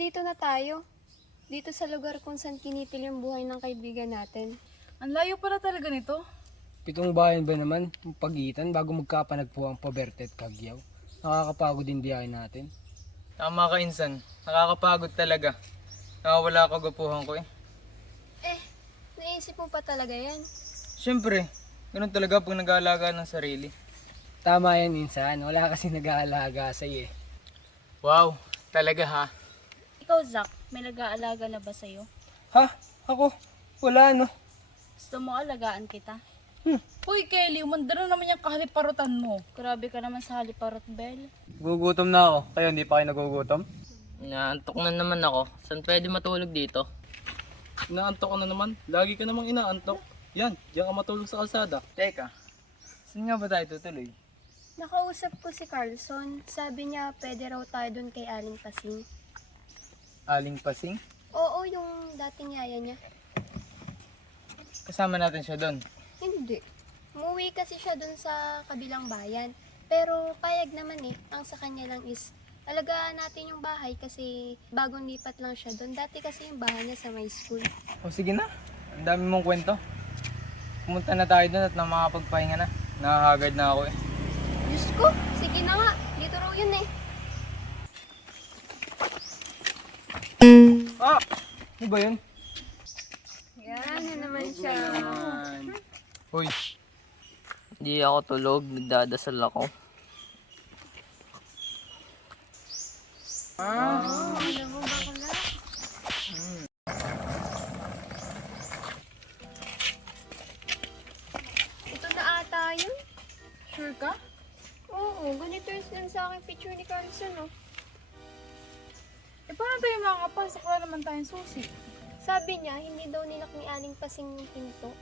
nandito na tayo. Dito sa lugar kung saan kinitil yung buhay ng kaibigan natin. Ang layo pala talaga nito. 7 bayan ba naman yung pagitan bago magkapanagpo ang Paberte at Cagyaw? Nakakapagod din biyahe natin. Tama ka, Insan. Nakakapagod talaga. Nakawala kagapuhan ko eh. Naisip mo pa talaga yan. Siyempre, ganun talaga pag nag-aalaga ng sarili. Tama yan, Insan. Wala kasi nag-aalaga sa'yo eh. Wow, talaga ha? Ikaw, Zach, may nag-aalaga na ba sa'yo? Ha? Ako? Wala no. Gusto mo alagaan kita? Hoy, Kelly, umanda na naman yung kahaliparutan mo. Grabe ka naman sa haliparot, Belle. Gugutom na ako. Kayo, hindi pa kayo nagugutom? Inaantok na naman ako. Saan pwede matulog dito? Inaantok ka na naman. Lagi ka namang inaantok. Yan, diyan ka matulog sa kalsada. Teka, saan nga ba tayo tutuloy? Nakausap ko si Carlson. Sabi niya pwede raw tayo dun kay Aling Pasing. Aling Pasing? Oo, yung dating yaya niya. Kasama natin siya doon. Hindi. Umuwi kasi siya dun sa kabilang bayan. Pero payag naman eh. Ang sa kanya lang is alagaan natin yung bahay kasi bagong lipat lang siya dun. Dati kasi yung bahay niya sa may school. O sige na, ang dami mong kwento. Pumunta na tayo doon at nang makapagpahinga na. Nakahagad na ako eh. Diyos ko, sige na nga. Dito raw yun eh. Ah! Ano ba yun? Yan na naman siya. Hoy, hindi ako tulog, nagdadasal ako. Alam mo ba ko na? Ito na ata yun. Sure ka? Oo, ganito yung sin sa aking picture ni Carlson, oh. Eh, paano tayo makakapasok? Wala naman tayong susi. Sabi niya, hindi daw nilak ni Aling Pasing yung pinto.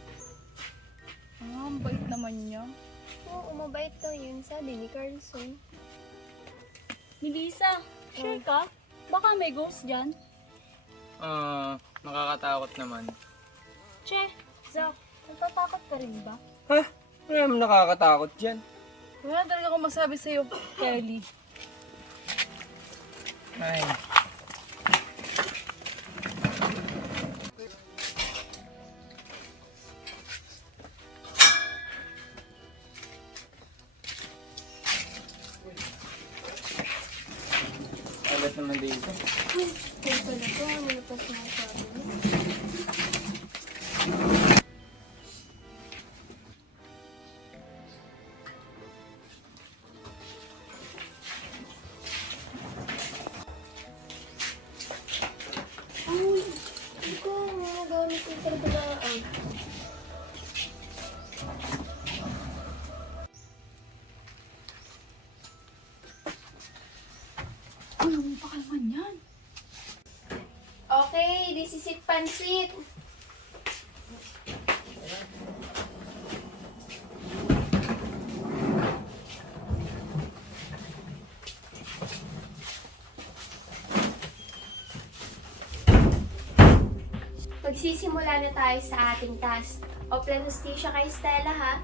Ah, ang bait naman niya. Oo, mabait daw yun, sabi ni Carlson. Melissa, sure ka? Baka may ghost dyan. Nakakatakot naman. Che, Zach, natatakot ka rin ba? Ha? Wala naman nakakatakot dyan. Wala talaga akong masabi sa'yo, Kelly. Ay, alat naman dito. Kaya pala to, ano na pa sinasabi niya? Uy, ito, mga gamit yung karbalaan. Uy, huwag pa kalman yan. Okay, this is it, pansit. Magsisimula na tayo sa ating task. O planustisya kay Stella, ha?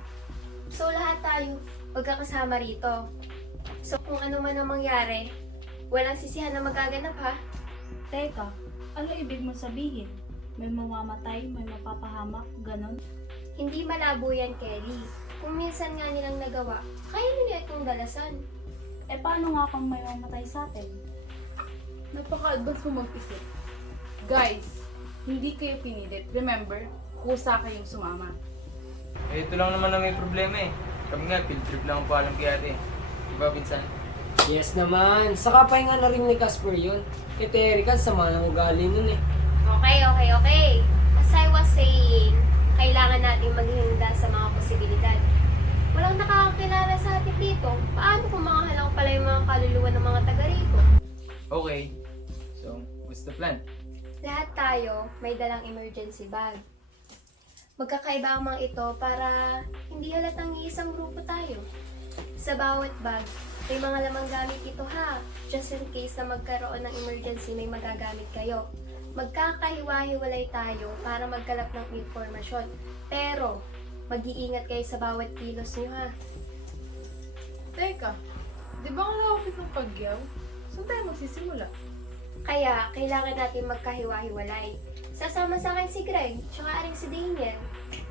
So, lahat tayo magkakasama rito. So, kung ano man ang mangyari, walang sisihan na magaganap, ha? Teka, ano ibig mo sabihin? May mamamatay, may mapapahamak, ganon? Hindi malabo yan, Kelly. Kung minsan nga nilang nagawa, kaya nila itong dalasan. Eh, paano nga kung may mamatay sa atin? Napaka-advance mo mag-isip. Guys, hindi kayo pinilit. Remember, kusa kayong sumama. Eh, ito lang naman na may problema eh. Kami nga, field trip lang ang paalam kay ate. Diba, Pinsan? Yes naman. Saka pahinga na rin ni Casper yun. Kay Terica, sama ng ugali nun eh. Okay. As I was saying, kailangan nating maghanda sa mga posibilidad. Walang nakakakilala sa atin dito. Paano kung mga halang pala yung mga kaluluwa ng mga taga rito? Okay. So, what's the plan? Lahat tayo may dalang emergency bag. Magkakaiba ang mga ito para hindi halatang iisang grupo tayo. Sa bawat bag, may mga lamang gamit ito ha. Just in case na magkaroon ng emergency, may magagamit kayo. Magkakahiwa-hiwalay tayo para magkalap ng informasyon. Pero, mag-iingat kayo sa bawat kilos nyo ha. Teka, di ba ang lawakit ng Cagyaw? Saan tayo magsisimula? Kaya, kailangan natin magkahiwa-hiwalay. Sasama sa akin si Greg, tsaka aring si Daniel.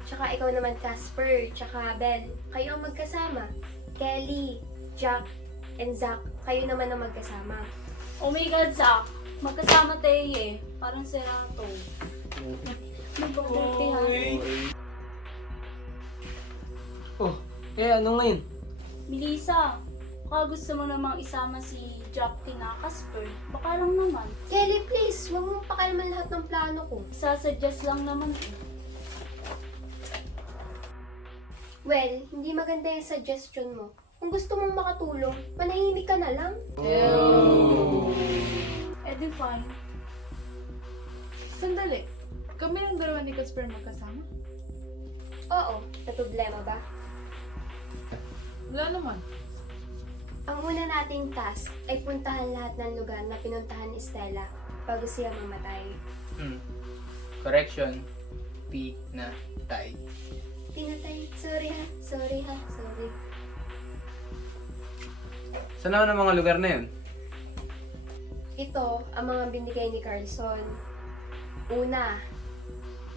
Tsaka ikaw naman, Casper, tsaka Belle. Kayo ang magkasama. Kelly, Jack, and Zach, kayo naman ang magkasama. Oh my God, Zach. Magkasama tayo eh. Parang serato. Magpapalite ha. Oh, ano ngayon? Melissa, baka gusto mo namang isama si Jack na Casper. Baka lang naman. Kelly, please, huwag mong pakalaman lahat ng plano ko. Isasuggest lang naman eh. Well, hindi maganda yung suggestion mo. Kung gusto mong makatulong, manahimik ka na lang. Eh di fine. Sandali. Kami lang dalawa ni Casper magkasama? Oo, may problema ba? Wala naman. Ang una nating task ay puntahan lahat ng lugar na pinuntahan ni Stella bago siya mamatay. Correction. Pinatay. Pinatay. Sorry. Saan naman ang mga lugar na yun? Ito ang mga binigay ni Carlson. Una,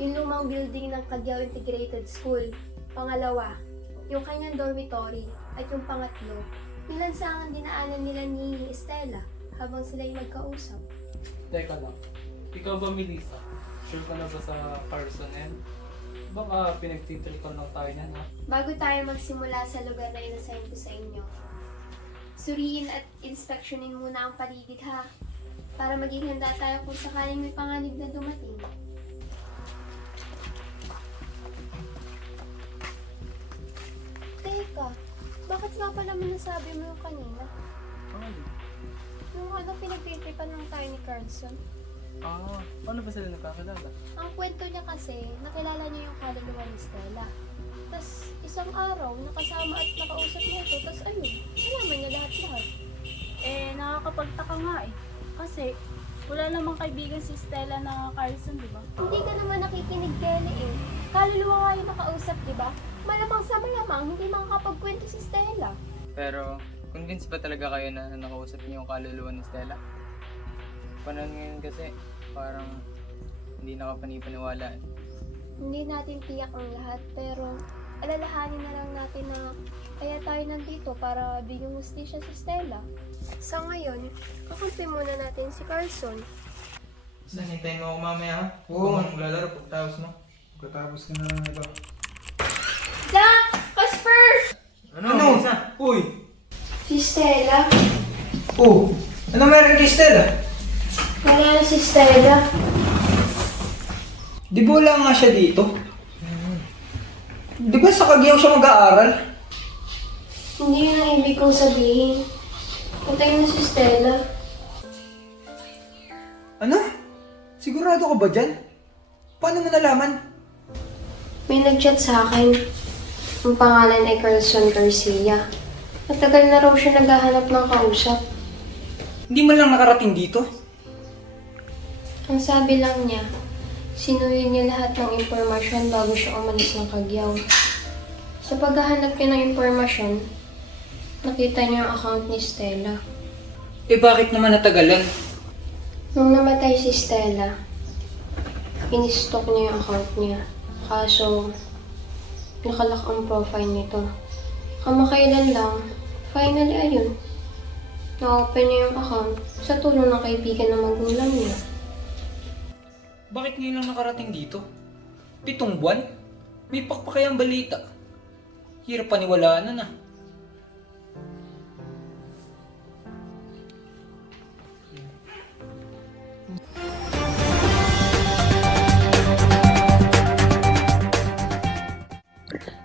yung lumang building ng Cagao Integrated School. Pangalawa, yung kanyang dormitory. At yung pangatlo, yung lansangan dinaanan nila ni Stella habang sila'y magkausap. Teka lang. Ikaw ba, Melissa? Sure ka na ba sa Carson yan? Baka pinagtitrikan lang tayo niyan, ha? Bago tayo magsimula sa lugar na inassign ko sa inyo, suriin at inspeksyonin muna ang paligid ha, para maging handa tayo kung sakaling may panganib na dumating. Teka, bakit nga pala mo nasabi mo yung kanina? Yung pinagtitripan lang tayo ni Carlson. Ano ba sila nagkakilala? Ang kwento niya kasi, nakilala niya yung kaluluwa ni Stella. Tapos, isang araw, nakasama at nakausap niya ito. Tapos ayun, nalaman niya lahat-lahat. Eh, nakakapagtaka nga eh. Kasi, wala namang kaibigan si Stella na Carlson, di ba? Hindi ka naman nakikinig, Kelly eh. Kaluluwa nga yung nakausap, di ba? Malamang sa malamang, hindi makakapagkwento si Stella. Pero, convinced ba talaga kayo na nakausap niyo yung kaluluwa ni Stella? Panahon ngayon kasi, parang hindi nakapaniwala. Hindi natin tiyak ang lahat, pero alalahanin na lang natin na kaya tayo nandito para bigyan hustisya si Stella. Sa ngayon, kakampi muna natin si Carlson. Saan, hintayin mo ako mamaya ha? Oo. Kung maglalaro pagtapos mo. Pagkatapos ka na lang ito. Jack! Casper! Ano? Uy! Si Stella? Oh! Ano meron kay Stella? Wala na si Stella. Di ba wala nga siya dito? Di ba sa Cagao siya mag-aaral? Hindi yun ang ibig kong sabihin. Patay na si Stella. Ano? Sigurado ka ba dyan? Paano mo nalaman? May nag-chat sa akin. Ang pangalan ay Carlson Garcia. Matagal na raw siya naghahanap ng kausap. Hindi man lang nakarating dito. Ang sabi lang niya, sinuyin niya lahat ng impormasyon bago siya umalis ng Cagao. Sa paghahanap niya ng impormasyon, nakita niya ang account ni Stella. Eh bakit naman natagalan? Nung namatay si Stella, in-stalk niya yung account niya. Kaso, nakalock ang profile nito. Kamakailan lang, finally ayun. Na-open niya yung account sa tulong ng kaibigan ng magulang niya. Bakit ngayon lang nakarating dito? 7 buwan? May pakpakay ang balita. Hirap paniwalaan na.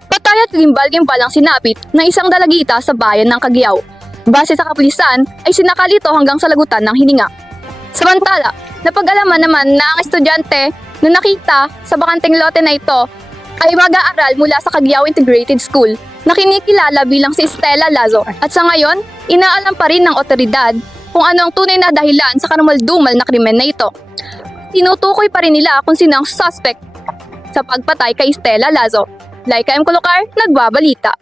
Patay at limbal yung balang sinapit ng isang dalagita sa bayan ng Cagao. Base sa kapulisan ay sinakal ito hanggang sa lagutan ng hininga. Samantala, napag-alaman naman na ang estudyante na nakita sa bakanteng lote na ito ay mag-aaral mula sa Cagao Integrated School na kinikilala bilang si Stella Lazo. At sa ngayon, inaalam pa rin ng otoridad kung ano ang tunay na dahilan sa karumaldumal na krimen na ito. Tinutukoy pa rin nila kung sino ang suspect sa pagpatay kay Stella Lazo. Laika M. Kulokar, nagbabalita.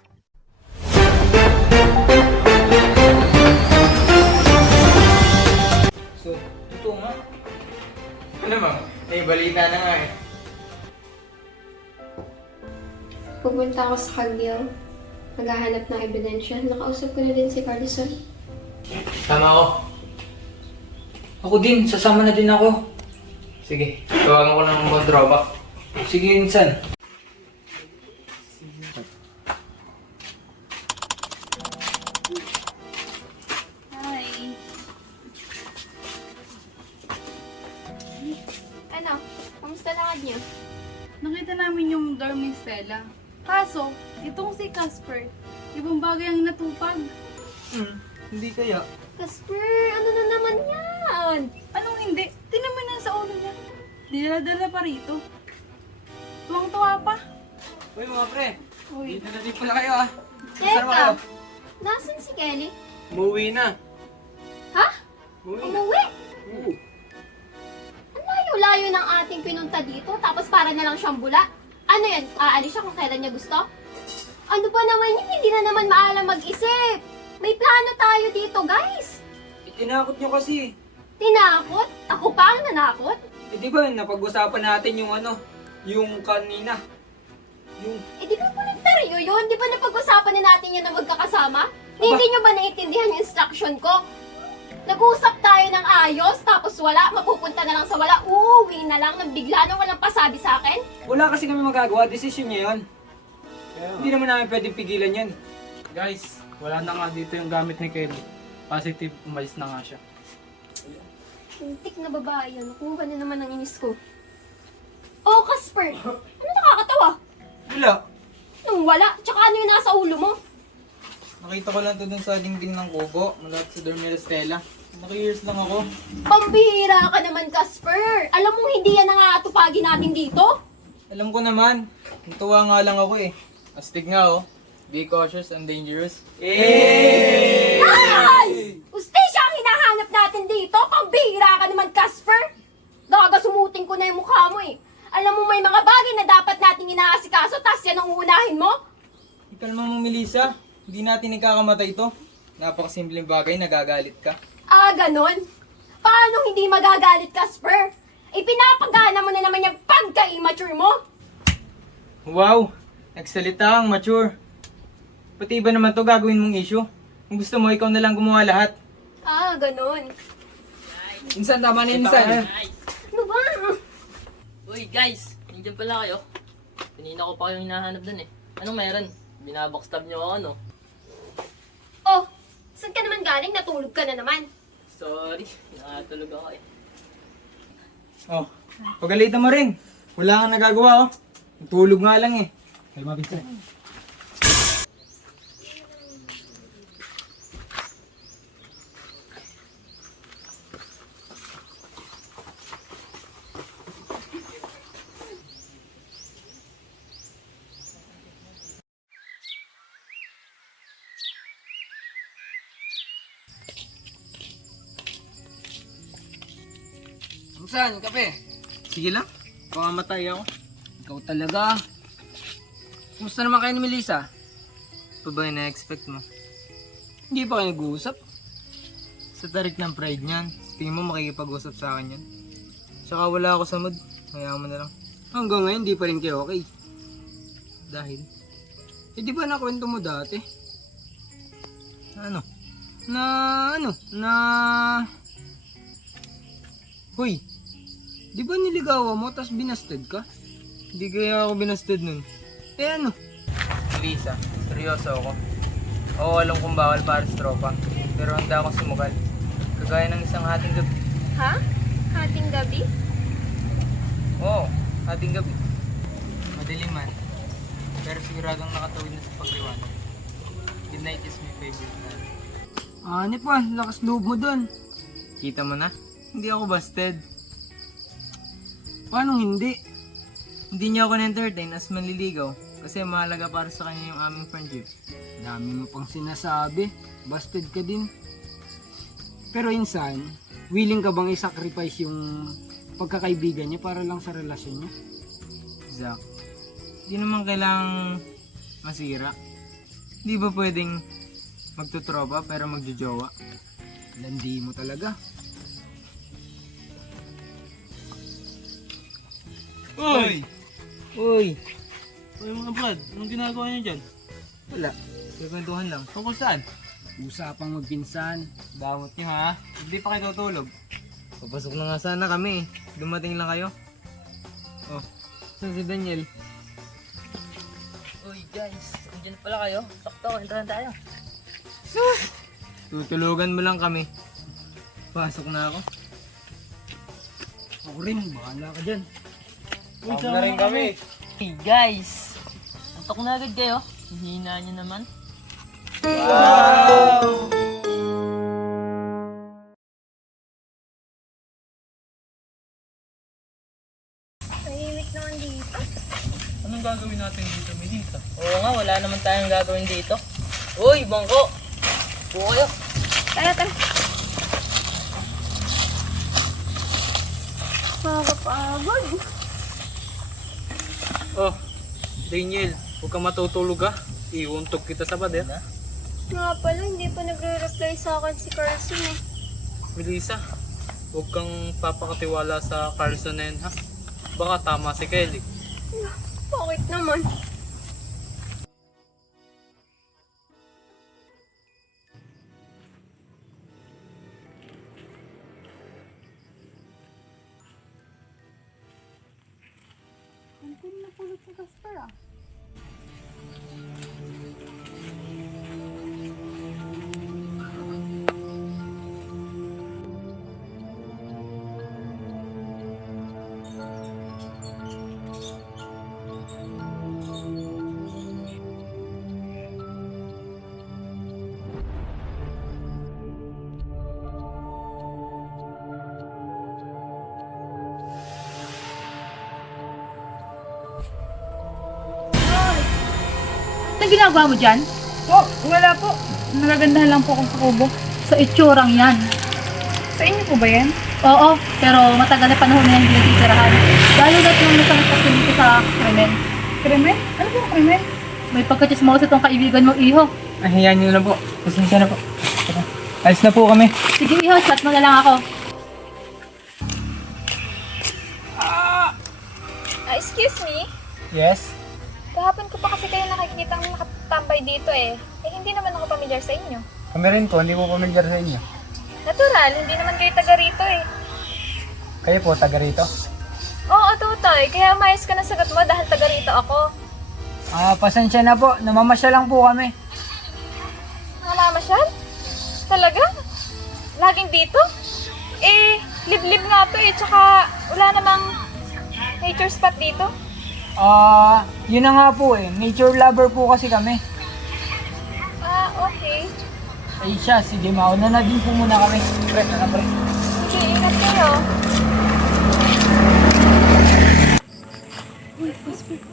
So, totoo nga. Malamang, may balita na nga eh. Pupunta ako sa Cagayan. Maghahanap ng ebidensya. Nakausap ko na din si Carlson. Tama ako. Ako din, sasama na din ako. Sige, tawagan ko ng mga tropa. Sige, insan. Hi. Ano? Kamusta lakad niyo? Nakita namin yung dorm ni Stella. Kaso, itong si Casper, ibang bagay ang natupag. Hindi kaya. Casper, ano na naman yan? Anong hindi? Tingnan mo na sa ulo niya. Dinala-dala pa rito. Tuwang-tuwa pa. Uy mga pre, Uy, dito na din pala kayo ah. Teka, nasan si Kelly? Umuwi na. Ha? Umuwi na. Umuwi? Oo. Ang layo-layo ng ating pinunta dito, tapos para na lang siyang bula. Ano yan? Aalis siya kung kailan niya gusto? Ano ba naman yun? Hindi na naman maalam mag-isip. May plano tayo dito, guys. Tinakot nyo kasi. Tinakot? Ako pa ang nanakot? Eh di ba napag-usapan natin yung yung kanina. Eh di ba voluntaryo yun? Di ba napag-usapan na natin yun na magkakasama? Hindi nyo ba naiintindihan yung instruction ko? Nag-usap tayo ng ayos, tapos wala, mapupunta na lang sa wala, uuwi na lang ng bigla na walang pasabi sa akin? Wala kasi kami magagawa, desisyon niya yun. Hindi naman namin pwedeng pigilan yan. Guys, wala na nga dito yung gamit ni Kelly. Positive, umalis na nga siya. Hintik na babae yan, nakuha na naman ang inis ko. Oh, Casper! Ano nakakatawa? Wala. Nung wala, tsaka ano yung nasa ulo mo? Nakita ko lang to dun sa dingding ng kubo, malapit sa dorm ni Stella. Naki-years lang ako. Pambihira ka naman, Casper! Alam mo hindi yan ang aatupagin natin dito? Alam ko naman, natuwa nga lang ako eh. Astig nga oh. Be cautious and dangerous. Ay! Ustisya ang hinahanap natin dito! Pambihira ka naman, Casper! Gagasumutin ko na yung mukha mo eh. Alam mo may mga bagay na dapat nating inaasikaso, tas yan ang uunahin mo? Ikalma mo, Melissa. Hindi natin ikakamatay ito. Napakasimpleng bagay, nagagalit ka. Ah, ganon? Paano hindi magagalit, Casper? Ipinapagana mo na naman yung pagka-immature mo? Wow! Nagsalita kang mature. Pati iba naman to gagawin mong issue. Kung gusto mo, ikaw na lang gumawa lahat. Ah, ganon. Insan, tama na insan. Ano ba? Uy guys, nandiyan pala kayo. Kanina ko pa kayong hinahanap dun eh. Anong meron? Binabackstab niyo ako ano? Oh, saan ka naman galing? Natulog ka na naman. Sorry, nakatulog ako eh. Oh, pagalitan mo rin. Wala kang nagagawa oh. Tulog nga lang eh. Ay, mabinsan. Insan, kape. Sige lang. Baka matay ako. Ikaw talaga. Kumusta naman kayo ni Melissa? Pa ba yung na-expect mo? Hindi pa kayo nag-uusap? Sa tarik ng pride niyan, tingin mo makikipag-usap sa akin yan? Tsaka wala ako sa mood. Hayaan mo na lang. Hanggang ngayon, di pa rin kayo okay. Dahil? Eh, di ba nakwento mo dati? Ano? Na... Hoy, di ba niligawan mo tas binasted ka? Hindi kaya ako binasted nun. Eh ano? Lisa, seryoso ako. Oo, alam kong bawal para sa tropa. Pero handa akong sumugal. Kagaya ng isang hating gabi. Ha? Hating gabi? Oo, hating gabi. Madilim man. Pero siguradong nakatawid na sa pagliwanag. Midnight is my favorite time. Hanip pa, lakas loob mo dun. Kita mo na? Hindi ako busted. Paano hindi? Hindi niya ako na-entertain as manliligaw. Kasi mahalaga para sa kanya yung aming friendship. Dami mo pang sinasabi. Busted ka din. Pero insan, willing ka bang i-sacrifice yung pagkakaibigan niya para lang sa relasyon niya? Zach, di naman kailangang masira. Di ba pwedeng magtutropa pero magjojowa? Landi mo talaga. Uy! Uy! Uy mga brad, anong ginagawa niyo dyan? Wala. Kwentuhan lang. Tungkol saan? Usapang magpinsan. Damot niyo ha? Hindi pa kayo tutulog. Papasok na nga sana kami. Dumating lang kayo. Oh, saan si Daniel? Uy guys, andyan pala kayo. Sakto, entrahan tayo. Tutulugan mo lang kami. Pasok na ako. Ako rin, bahala ka dyan. Pasok na rin kami. Hey guys, antok na agad kayo. Hihina nyo naman. Tahimik naman dito. Anong gagawin natin dito, Melissa? Oo nga, wala naman tayong gagawin dito. Uy, bangko! Upo kayo. Tara, tara. Nakakapagod. Oh, Daniel, huwag kang matutulog ha. Iuntog kita sa pader. Nga pala, hindi pa nagre-reply sa akin si Carson eh. Melissa, huwag kang papakatiwala sa Carson na yan ha. Baka tama si Kelly. Bakit naman? Andun na pulot si Casper ah. Anong ginagawa mo dyan? Oh, wala po. Nagagandahan lang po ako sa kubo. Sa itsurang yan. Sa inyo po ba yan? Oo, pero matagal na panahon na hindi nagtitirahan. Lalo na't nung nasangit dito sa krimen. Krimen? Ano po krimen? May pagkachismosa itong kaibigan mo, Iho. Ay, hayaan nyo na po. Pasensya na po. Tara. Alis na po kami. Sige, Iho, chat mo na lang ako. Excuse me? Yes? Kahapon ko pa kasi kayo nakikita nakatambay dito eh. Eh hindi naman ako pamilyar sa inyo. Kami rin po, hindi po pamilyar sa inyo. Natural, hindi naman kayo taga rito eh. Kayo po, taga rito? Oo, Tutoy. Kaya umayos ka na sagot mo dahil taga rito ako. Pasensya na po. Namamasya lang po kami. Namamasyal? Talaga? Laging dito? Eh, liblib nga to eh. Tsaka wala namang nature spot dito. Yun na nga po eh. Nature lover po kasi kami. Ah, okay. Ay siya, sige mauna na din po muna kami. Pre, pre. Sige, ingat kayo.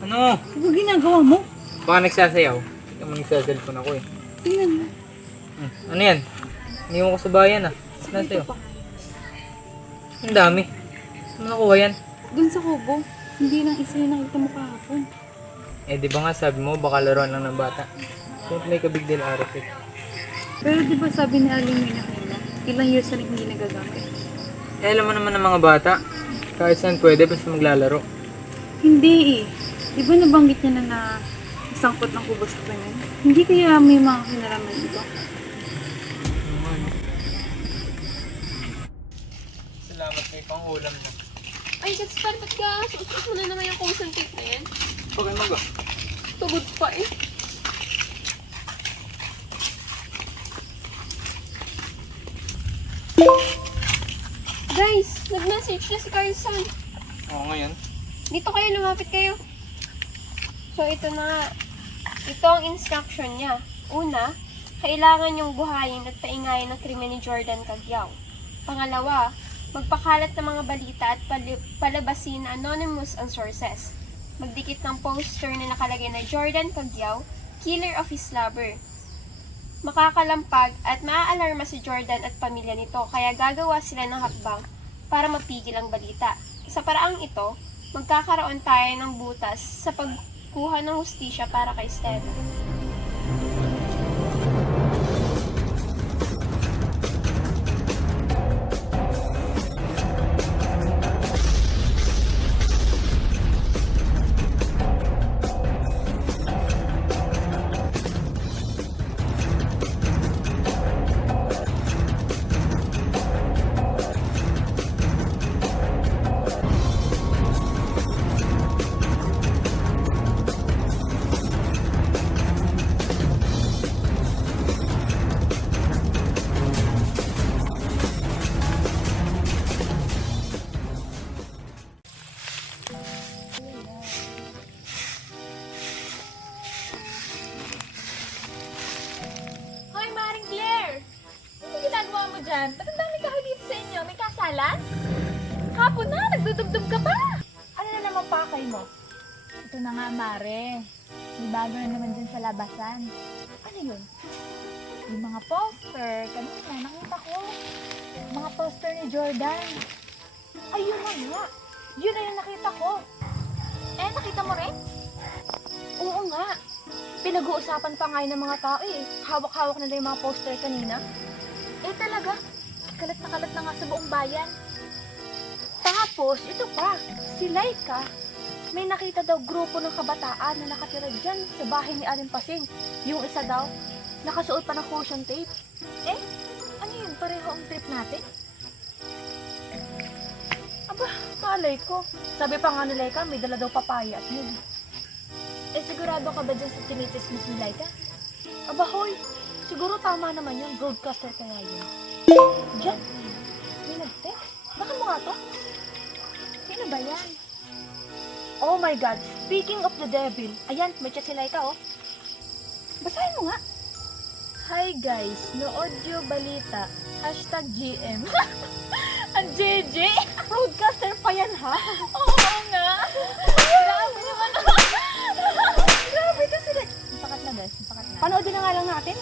Ano? Ano ginagawa mo? Baka nagsasayaw. Ito mo nagsaselfone ako eh. Tingnan mo. Ano yan? Iniwan ko sa bayan ah. Ano sa'yo? Ang dami. Saan mo nakuha yan? Dun sa kubo. Hindi lang isa yung nakita mo kahapon. Eh di ba nga sabi mo baka laruan lang ng bata? Don't make a big deal out of it. Pero di ba sabi ni Aling May na ilang years na hindi nagagamit? Eh alam mo naman ng mga bata. Kahit saan pwede basta maglalaro. Hindi eh. Di ba nabanggit niya na nasangkot ng kubo sa kanya? Hindi kaya may mga kinalaman dito? Salamat kay pang ulam mo. Ay, Gaspar, ba't ka? Suot mo na naman yung concentrate na yan. Okay mo ba? Tugod pa eh. Guys, nag-message na si Carson. Oo ngayon. Dito kayo, lumapit kayo. So, ito na nga. Ito ang instruction niya. Una, kailangan yung buhayin at paingayin ng krimen ni Jordan Cagyao. Pangalawa, magpakalat ng mga balita at palabasin na anonymous ang sources. Magdikit ng poster na nakalagay na Jordan Cagyao, killer of his lover. Makakalampag at maaalarma si Jordan at pamilya nito, kaya gagawa sila ng hakbang para mapigil ang balita. Sa paraang ito, magkakaroon tayo ng butas sa pagkuha ng hustisya para kay Stella. naman. Ba't ang dami kahoy dito sa inyo? May kasalan? Kapon na, nagdudugdug ka pa. Ano na naman pakay mo? Ito na nga, Mare. May bago na naman dyan sa labasan. Ano yun? Yung mga poster, kanina nakita ko. Mga poster ni Jordan. Ayun na nga. Yun na yung nakita ko. Eh, nakita mo rin? Oo nga. Pinag-uusapan pa nga yun ng mga tao eh. Hawak-hawak nila yung mga poster kanina. Eh talaga, kalat na nga sa buong bayan. Tapos, ito pa, si Laika, may nakita daw grupo ng kabataan na nakatira dyan sa bahay ni Aling Pasing. Yung isa daw, nakasuot pa ng caution tape. Eh, ano yun? Pareho ang trip natin? Aba, malay ko. Sabi pa nga ni Laika, may dala daw papaya at yun. Eh sigurado ka ba dyan sa tinitismis ni Laika? Aba, hoy, siguro tama naman yun. Broadcaster kaya yun. Diyan, may nag-text. Baka mo nga to? Sino ba yan? Oh my God, speaking of the devil, ayan, may chat si Laika, oh. Basahin mo nga. Hi guys, nood yung balita. #GM. Ang JJ! Broadcaster pa yan, ha? Oo nga. Grabe naman. Grabe to sila. Napakat na, guys. Napakat na. Panoodin na nga lang natin.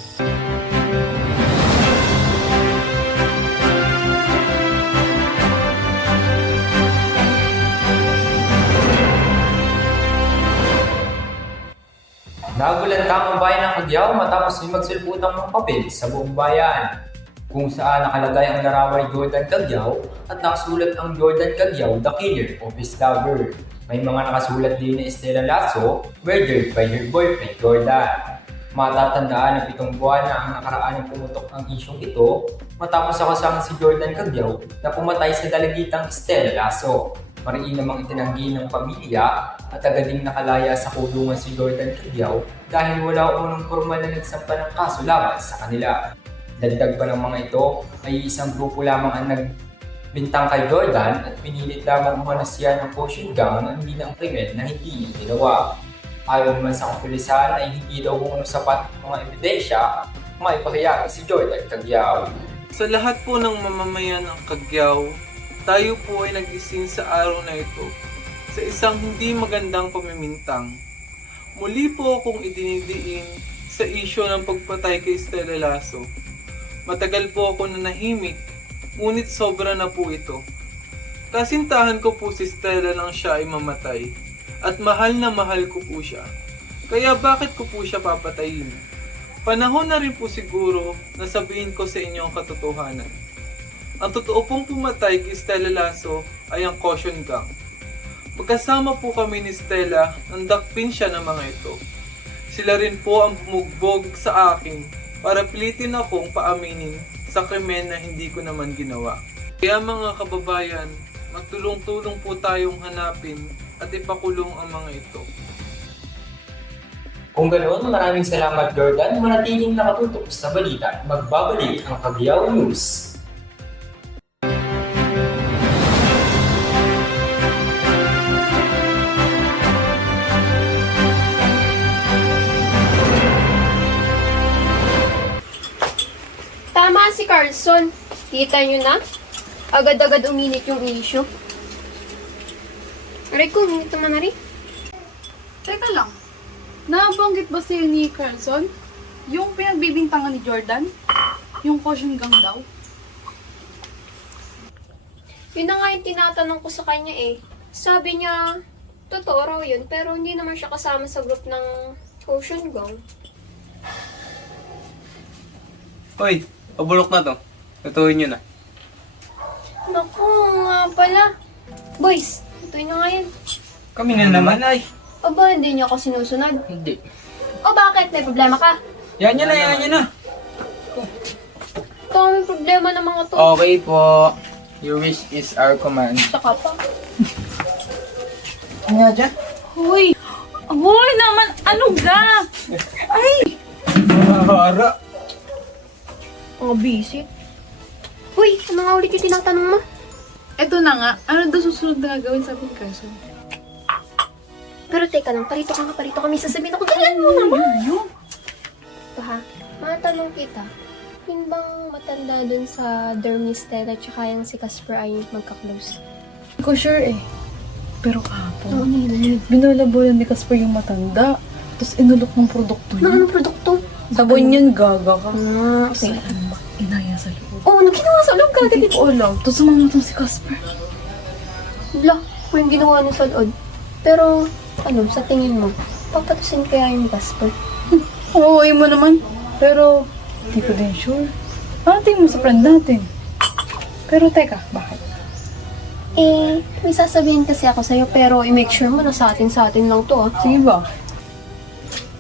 Nagulantang ang bayan ng Cagayaw matapos may magsulputang ng papel sa buong bayan, kung saan nakalagay ang larawan ni Jordan Cagayaw at nakasulat ang Jordan Cagayaw, the killer of his lover. May mga nakasulat din na Estela Lasso, murdered by her boyfriend Jordan. Matatandaan na 7 buwan na ang nakaraan ng pumutok ang isyong ito matapos kasama si Jordan Cagayaw na pumatay sa dalagitang Estela Lasso. Mariin namang itinanggi ng pamilya at agad ding nakalaya sa kulungan si Jordan Cagayaw dahil wala umunong formal na nagsampa ng kaso laban sa kanila. Dagdag pa ng mga ito ay isang grupo lamang ang nagbintang kay Jordan at pinilit lamang umano siya ng caution gun na hindi ng krimen na hindi niya ginawa. Ayon naman sa kapulisan ay hindi daw umano sapat ng mga ebidensya maipahayag si Jordan Cagayaw. Sa lahat po ng mamamayan ng Cagayaw, tayo po ay nagising sa araw na ito sa isang hindi magandang pamimintang. Muli po akong idinidiin sa isyo ng pagpatay kay Estela Lasso. Matagal po ako nanahimik, ngunit sobra na po ito. Kasintahan ko po si Estela nang siya ay mamatay, at mahal na mahal ko po siya. Kaya bakit ko po siya papatayin? Panahon na rin po siguro na sabihin ko sa inyo ang katotohanan. Ang totoo pong pumatay kay Estela Lasso ay ang caution gang. Magkasama po kami ni Stella nang dakpin siya ng mga ito. Sila rin po ang bumugbog sa akin para pilitin akong paaminin sa krimen na hindi ko naman ginawa. Kaya mga kababayan, magtulong-tulong po tayong hanapin at ipakulong ang mga ito. Kung ganoon, maraming salamat Jordan, manatiling nakatutok sa balita. Magbabalik ang Cagayaw News. Tama si Carlson. Kita nyo na? Agad-agad uminit yung issue. Aray ko, uminit naman na rin. Teka lang. Nabanggit ba sa'yo ni Carlson? Yung pinagbibintangan ni Jordan? Yung caution gang daw? Yun na nga yung tinatanong ko sa kanya eh. Sabi niya, totoo raw yun, pero hindi naman siya kasama sa group ng Ocean Gang. Hoy, pabulok na to. Tutuhin nyo na. Naku, nga pala. Boys, ito nyo nga yan. Kami na naman ay. Aba, hindi niya ako sinusunod. Hindi. O bakit? May problema ka? Yan nyo na, yan nyo na. Ito may problema ng mga to. Okay po. Your wish is our command. Saka pa. Ano nga dyan? Hoy! Hoy naman! Ano ga? Ay! Hara. Mga bisit. Uy, ano nga ulit yung tinatanong mo? Eto na nga. Ano daw susunod na gagawin sabi ni Carlson? Pero teka lang, parito ka nga, parito kami. Sasabihin ako, ganyan mo naman. Ito ha, matanong kita. Yun bang matanda dun sa dorm ni Stella tsaka yung si Casper ay magka-close? Hindi ko sure eh. Pero kahapon, binalaboyan ni Casper yung matanda. Tapos inulok ng produkto niya. Anong produkto? Sabon yun, gaga ka. Okay. Inaya sa loob. Oo, ano ginawa sa loob kagad? Hindi ko alam. Tapos sumama to si Casper. Bla, kung yung ginawa niya sa loob. Pero, ano, sa tingin mo, papatusin kaya yung Casper? Oo, mo naman. Pero, hindi ko din sure. Ano tingin mo sa friend natin? Pero teka, bakit? Eh, may sasabihin kasi ako sa'yo, pero i-make sure mo na sa atin lang to, ah. Sige ba?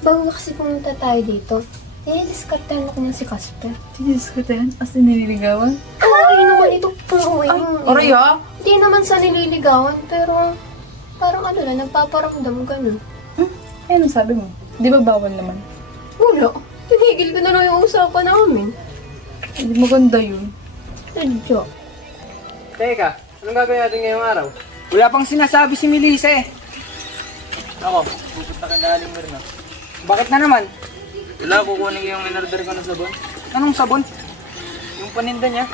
Bago kasi pumunta tayo dito, diskartehan ako niya si Casper. Siniskutin? As in nililigawan? Ay, naman ito pang Aray ah! Hindi naman sa nililigawan, pero parang ano lang, nagpaparamdam ganun. Ano sabi mo? Di ba bawal naman? Wala. Tinigil ko na lang yung usapan namin. Hindi maganda yun. Sadya. Teka, anong gagawin natin ngayong araw? Wala pang sinasabi si Melissa eh. Ako, pupunta ka na Aling Mirna. Bakit na naman? Wala, kukunin ko yung in-order ko na sabon. Anong sabon? Yung paninda niya.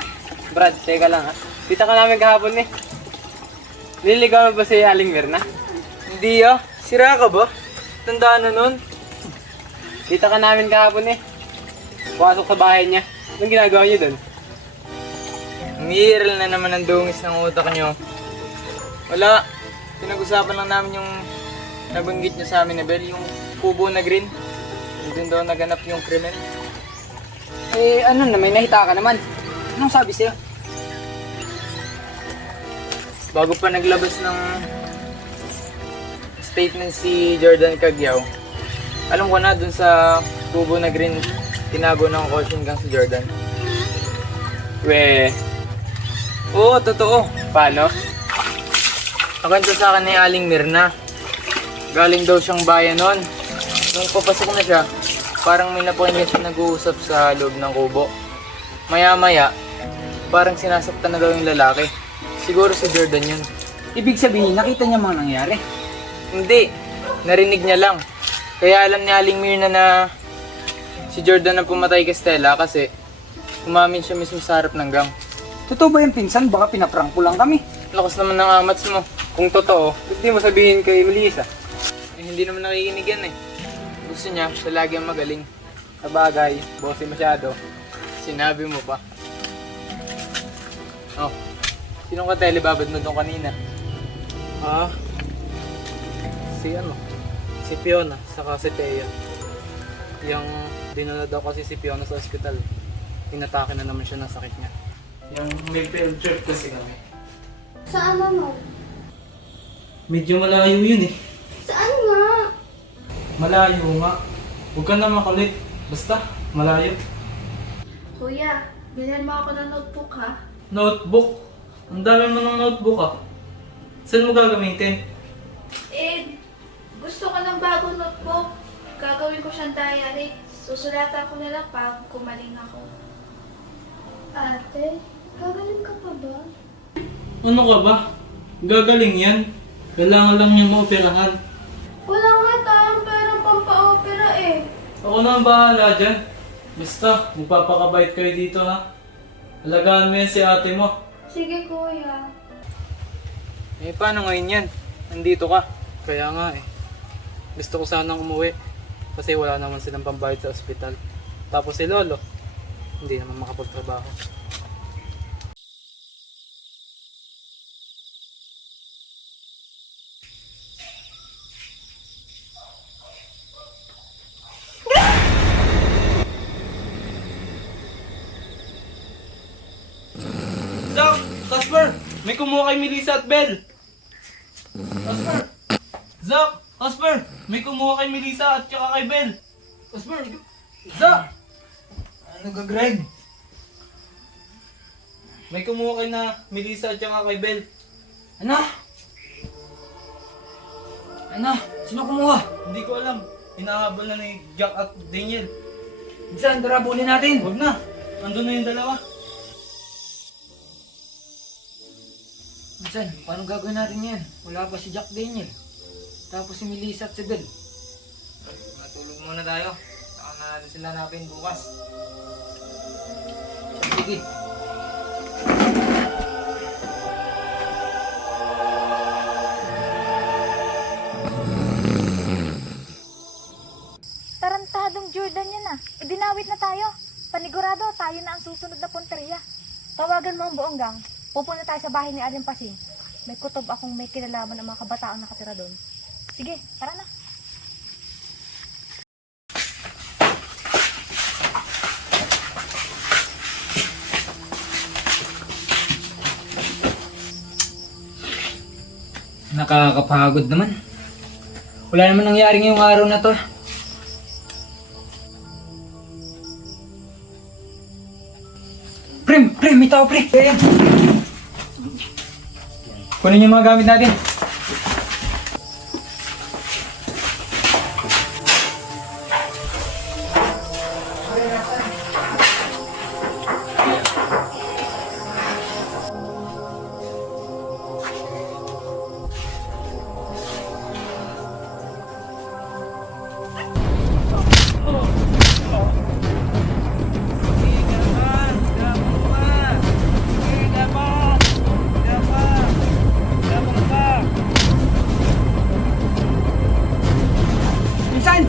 Brad, teka lang ha. Kita ka namin kahapon eh. Nililigawan ba si Aling Mirna? Hindi ah. Sira ka ba? Tandaan na nun. Kita ka namin kahapon eh. Pumasok sa bahay niya. Anong ginagawa niyo doon? Umiiral na naman ang dungis ng utak niyo. Wala. Pinag-usapan lang namin yung nabanggit niyo sa amin na Bel, yung kubo na green. Doon daw naganap yung krimen. Eh, ano na, may nahita ka naman. Anong sabi sa'yo? Bago pa naglabas ng statement si Jordan Cagyaw, alam ko na dun sa kubo na green, tinago ng caution gang si Jordan. Oo, totoo. Paano? Nakwento sa akin ni Aling Mirna. Galing daw siyang bayan nun. Nung papasok na siya, parang may napakinggan siya nag-uusap sa loob ng kubo. Maya-maya, parang sinasaktan na daw yung lalaki. Siguro si Jordan yun. Ibig sabihin, nakita niya mga nangyari. Hindi, narinig niya lang. Kaya alam ni Aling Mirna na si Jordan ang pumatay kay Stella kasi umamin siya mismo sa harap ng gang. Totoo ba yung pinsan? Baka pinaprank ko lang kami. Lakas naman ng amats mo. Kung totoo, hindi mo sabihin kay Melissa. Eh, hindi naman nakikinig yan eh. Gusto niya, siya lagi ang magaling. Sa bagay, bossy masyado. Sinabi mo pa. Oh, sinong ka telebabad mo doon kanina? Si Fiona, saka si Thea. Yung dinala daw kasi si Fiona sa ospital. Inatake na naman siya ng sakit niya. Yung may field trip kasi kami. Saan mo? Medyo malayo yun eh. Saan nga? Malayo nga. Huwag ka na makulit. Basta, malayo. Kuya, bilhan mo ako ng notebook ha. Notebook? Ang dami mo ng notebook ah. Saan mo gagamitin? Eh, gusto ko ng bagong notebook. Gagawin ko siyang diary. Susulatan ko na lang pag kumaling ako. Ate, gagaling ka pa ba? Ano ka ba? Gagaling yan. Kailangan lang niya maoperahan. Wala nga tayong perang pampa-opera eh. Ako na ang bahala dyan. Basta, magpapakabait kayo dito ha. Alagaan mo yan si ate mo. Sige kuya. Eh paano ngayon yan? Nandito ka. Kaya nga eh. Gusto ko sanang umuwi. Kasi wala naman silang pambayad sa ospital. Tapos si Lolo, hindi naman makapagtrabaho. Zach! Casper! May kumuha kay Melissa at Belle! Casper! Zach! Casper! May kumuha kay Melissa at saka kay Belle! Casper! Zach! Ano ka, Greg? May kumuha kay na Melissa at saka kay Belle. Ano? Ano? Sino kumuha? Hindi ko alam. Hinahabol na ni Jack at Daniel. Saan? Tara, bulin natin. Huwag na! Andun na yung dalawa. Saan? Paano gagawin natin yan? Wala pa si Jack Daniel. Tapos si Melissa at si Belle. Matulog muna tayo. Saka na natin sila hanapin bukas. Sige. Tarantadong Jordan yan ah. Dinawit na tayo. Panigurado, tayo na ang susunod na punteriya. Tawagan mo ang buong gang. Pupunta tayo sa bahay ni Aling Pasing. May kutob akong may kinalaman ng mga kabataang nakatira doon. Sige, tara na. Nakakapagod naman. Wala naman nangyari ngayong araw na to. Pre, may tao pre. Ayan. Kunin yung mga gamit natin. Minsan!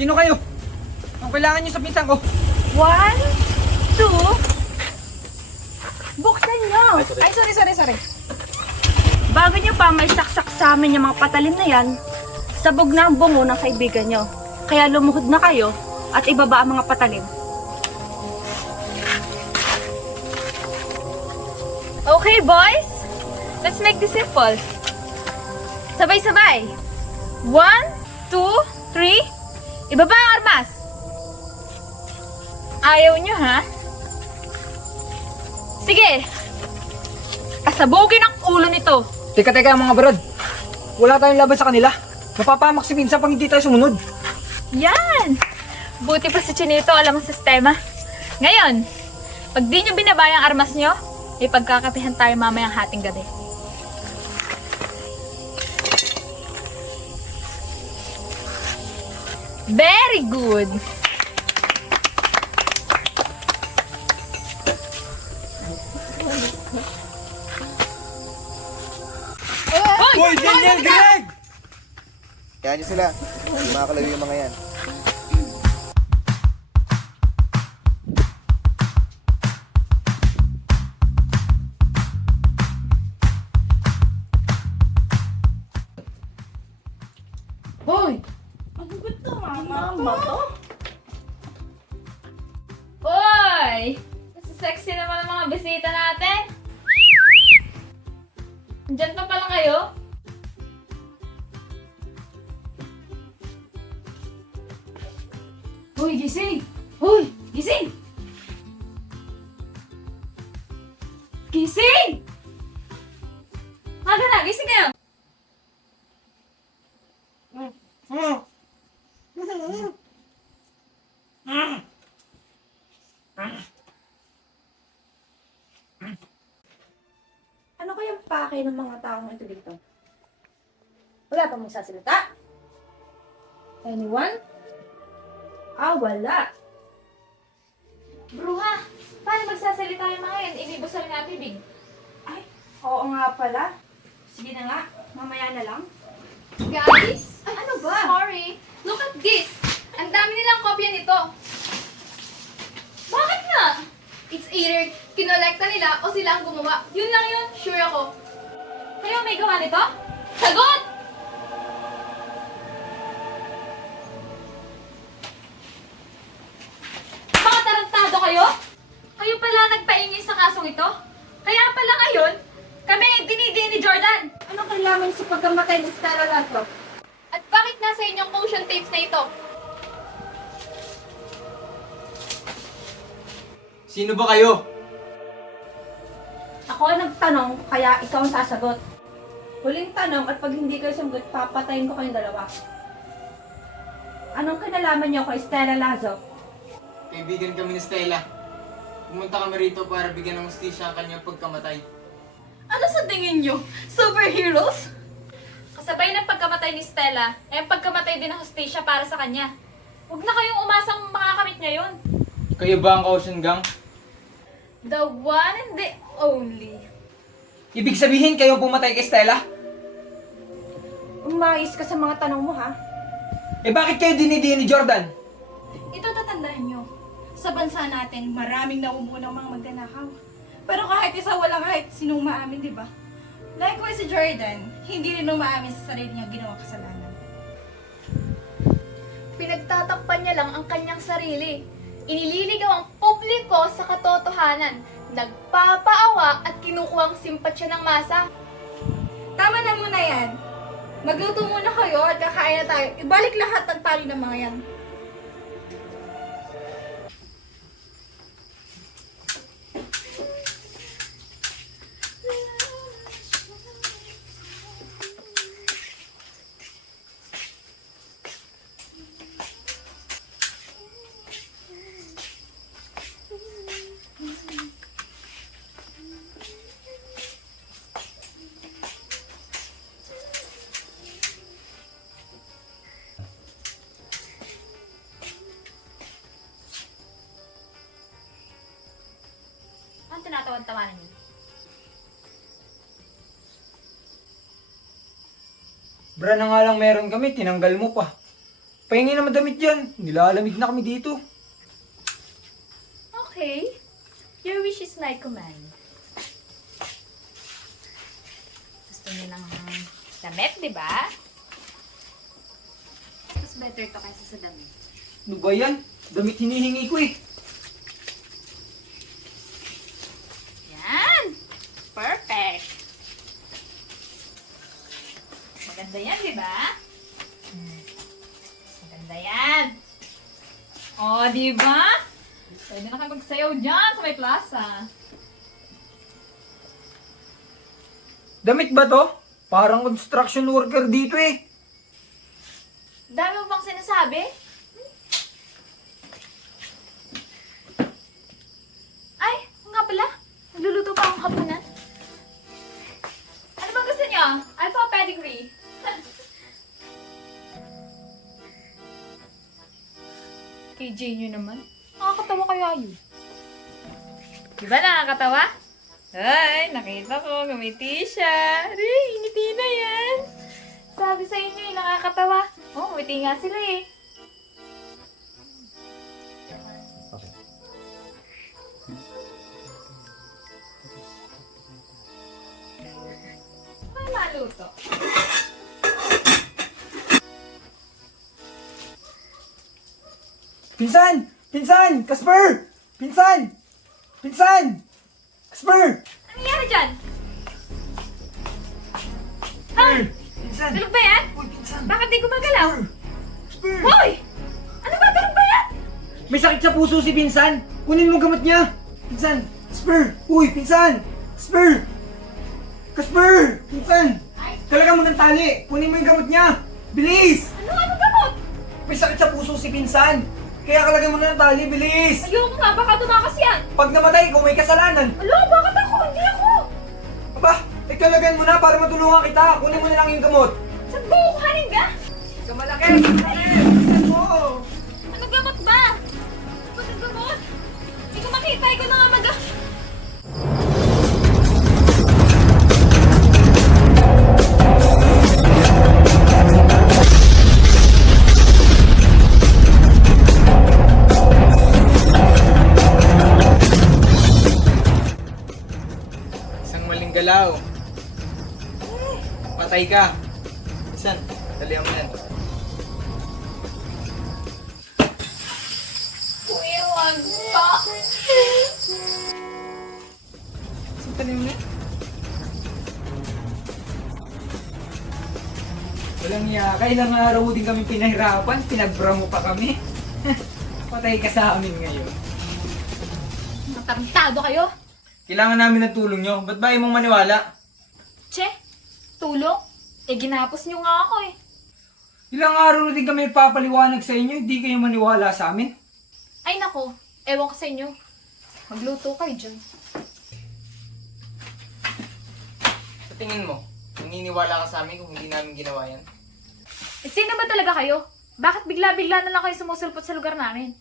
Sino kayo? Ang kailangan niyo sa pinsan ko? 1, 2. Buksan nyo! Ay, sorry. Bago nyo pa may saksak sa amin yung mga patalim na yan, sabog na ang bungo ng kaibigan nyo. Kaya lumuhod na kayo at ibaba ang mga patalim. Okay, boys? Let's make this simple. Sabay-sabay. 1, 2, 3. Ibaba ang armas! Ayaw nyo, ha? Sige! Pasabugin ang ulo nito! Teka mga brad. Wala tayong laban sa kanila. Mapapamak si pinsan pag hindi tayo sumunod. Yan! Buti pa si Chinito alam ang sistema. Ngayon, pag di nyo binabay ang armas nyo, ipagkakapihan tayo mamayang hating gabi. Very good! Hoy, Daniel, Greg! Kaya niyo sila. Hindi makakalayo yung mga yan. Hoy! Ano ba ito? Mama to? Hoy! Mas sexy naman ang mga bisita natin. Diyan pa pala kayo? Hoy, gising! Hoy, gising! Gising! Aga na, gising kayo! Ano kayang pakay ng mga taong ito dito? Wala bang magsasalita? Anyone? Wala. Bruha, paano magsasalita yung mga yan? Inibusal nga ang bibig. Ay, oo nga pala. Sige na nga, mamaya na lang. Guys, Ano ba? sorry. Look at this. Ang dami nilang kopya nito. Bakit nga? It's either kinolekta nila o sila ang gumawa. Yun lang yun, sure ako. Kayo may gawa nito? Sagot! Mga tarantado kayo? Kayo pala nagpaingin sa kasong ito? Kaya pala ngayon, kami dinidin ni Jordan. Anong kailangan sa pagkamatay ni Stella Lasso? Bakit nasa inyong motion tapes na ito? Sino ba kayo? Ako ang nagtanong, kaya ikaw ang sasagot. Huling tanong at pag hindi kayo sumagot, papatayin ko kayong dalawa. Anong kinalaman niyo kay Stella Lazo? Kaibigan kami ni Stella. Pumunta kami rito para bigyan ng hustisya ang kanyang pagkamatay. Ano sa tingin nyo? Superheroes? Kasabay ng pagkamatay ni Stella, ay pagkamatay din ng hostisya para sa kanya. Huwag na kayong umasang makakamit niya yun. Kayo ba ang Ocean Gang? The one and the only. Ibig sabihin kayong pumatay kay Stella? Umayos ka sa mga tanong mo, ha? Eh bakit kayo dinidiin ni Jordan? Ito tatandaan nyo. Sa bansa natin, maraming naumunang mga magnanakaw. Pero kahit isa, walang kahit sinong maamin, di ba? Likewise si Jordan, hindi rin umaamin sa sarili niyang ginawang kasalanan. Pinagtatakpan niya lang ang kanyang sarili. Inililigaw ang publiko sa katotohanan. Nagpapaawa at kinukuhang simpatsya ng masa. Tama na muna yan. Magluto muna kayo at kakain na tayo. Ibalik lahat ng tali ng mga yan. Ang tinatawag-tawanan niyo? Bra na nga lang meron kami, tinanggal mo pa. Pahingi naman damit yan, nilalamig na kami dito. Okay. Your wish is my command. Gusto niyo ng damit, di ba? Mas better to kaysa sa damit. Ano ba yan? Damit hinihingi ko eh. Yan! Perfect! Maganda yan, di ba? Maganda yan! O, di ba? Pwede na kayo magsayaw dyan sa may plaza. Damit ba to? Parang construction worker dito eh. Dami mo bang sinasabi? Ay, nga pala. Nagluluto pa akong hapunan. Ano bang gusto niyo? Alpha o pedigree? KJ niyo naman. Nakakatawa kayo ayo. Di ba nakakatawa? Ay, nakita ko. Gumiti siya. Ay, ngiti na yan. Sabi sa inyo eh, nakakatawa. Oh, ngiti nga sila eh. Ay, maluto. Pinsan! Pinsan! Casper! Pinsan! Pinsan! Casper! Ano nangyari dyan? Ay! Pinsan! Tulog ba yan? Uy, pinsan! Bakit di gumagalaw? Casper! Hoy! Ano ba? Tulog ba yan? May sakit sa puso si Pinsan! Kunin mo gamot niya! Pinsan! Casper! Uy, Pinsan! Casper! Casper! Pinsan! Talaga mo ng tali! Kunin mo yung gamot niya! Bilis! Ano gamot? May sakit sa puso si Pinsan! Kaya kalagay mo na ng tali, bilis! Ayoko nga, baka tumakas yan. Pag namatay, ikaw may kasalanan! Alo, bakit ako? Hindi ako. Aba, ikalagay mo na para matulungan kita! Kunin mo na lang yung gamot! Saan ba kukuhanin ka? Ikaw malaki! Bilisan mo! Ano gamot ba? Ano gamot? Hindi ko makita, ikaw na nga Isang maling galaw. Patay ka. Saan? Dalihan mo yan. Kuya, wag pa. Saan talim mo yan? Walang iya. Kailang araw din kami pinahirapan, pinagbra mo pa kami. Patay ka sa amin ngayon. Matarantado kayo. Kailangan namin ng tulong nyo. Ba't ba ayaw mong maniwala? Che, tulong? Eh, ginapos nyo nga ako eh. Ilang araw na din kami papaliwanag sa inyo, hindi kayo maniwala sa amin. Ay nako, ewan ko sa inyo. Magluto kayo dyan. Sa tingin mo, naniniwala ka sa amin kung hindi namin ginawa yan? Eh, sino ba talaga kayo? Bakit bigla-bigla na lang kayo sumusulpot sa lugar namin?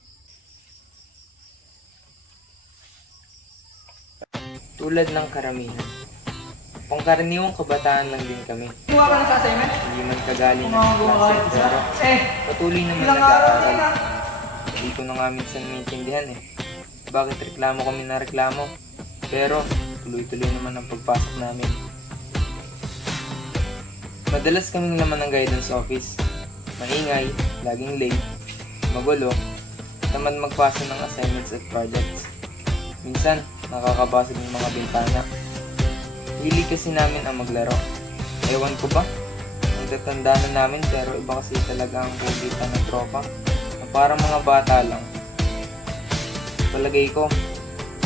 Tulad ng karamihan. Pangkaraniwang kabataan lang din kami. Kuha ka na sa assignment? Hindi man kagaling ng Mga klase, pero patuloy naman ilang araw nag-aaral. na. Hindi ko na nga minsan maintindihan eh. Bakit reklamo kami na reklamo? Pero tuloy-tuloy naman ang pagpasok namin. Madalas kaming laman ng guidance office. Maingay, laging late, magulo, tamad magpasa ng assignments at projects. Minsan, nakakabasag ng mga bintana. Hilig kasi namin ang maglaro. Ewan ko ba? Ang tatanda na namin pero iba kasi talaga ang kulitan ng tropa na parang mga bata lang. Palagay ko,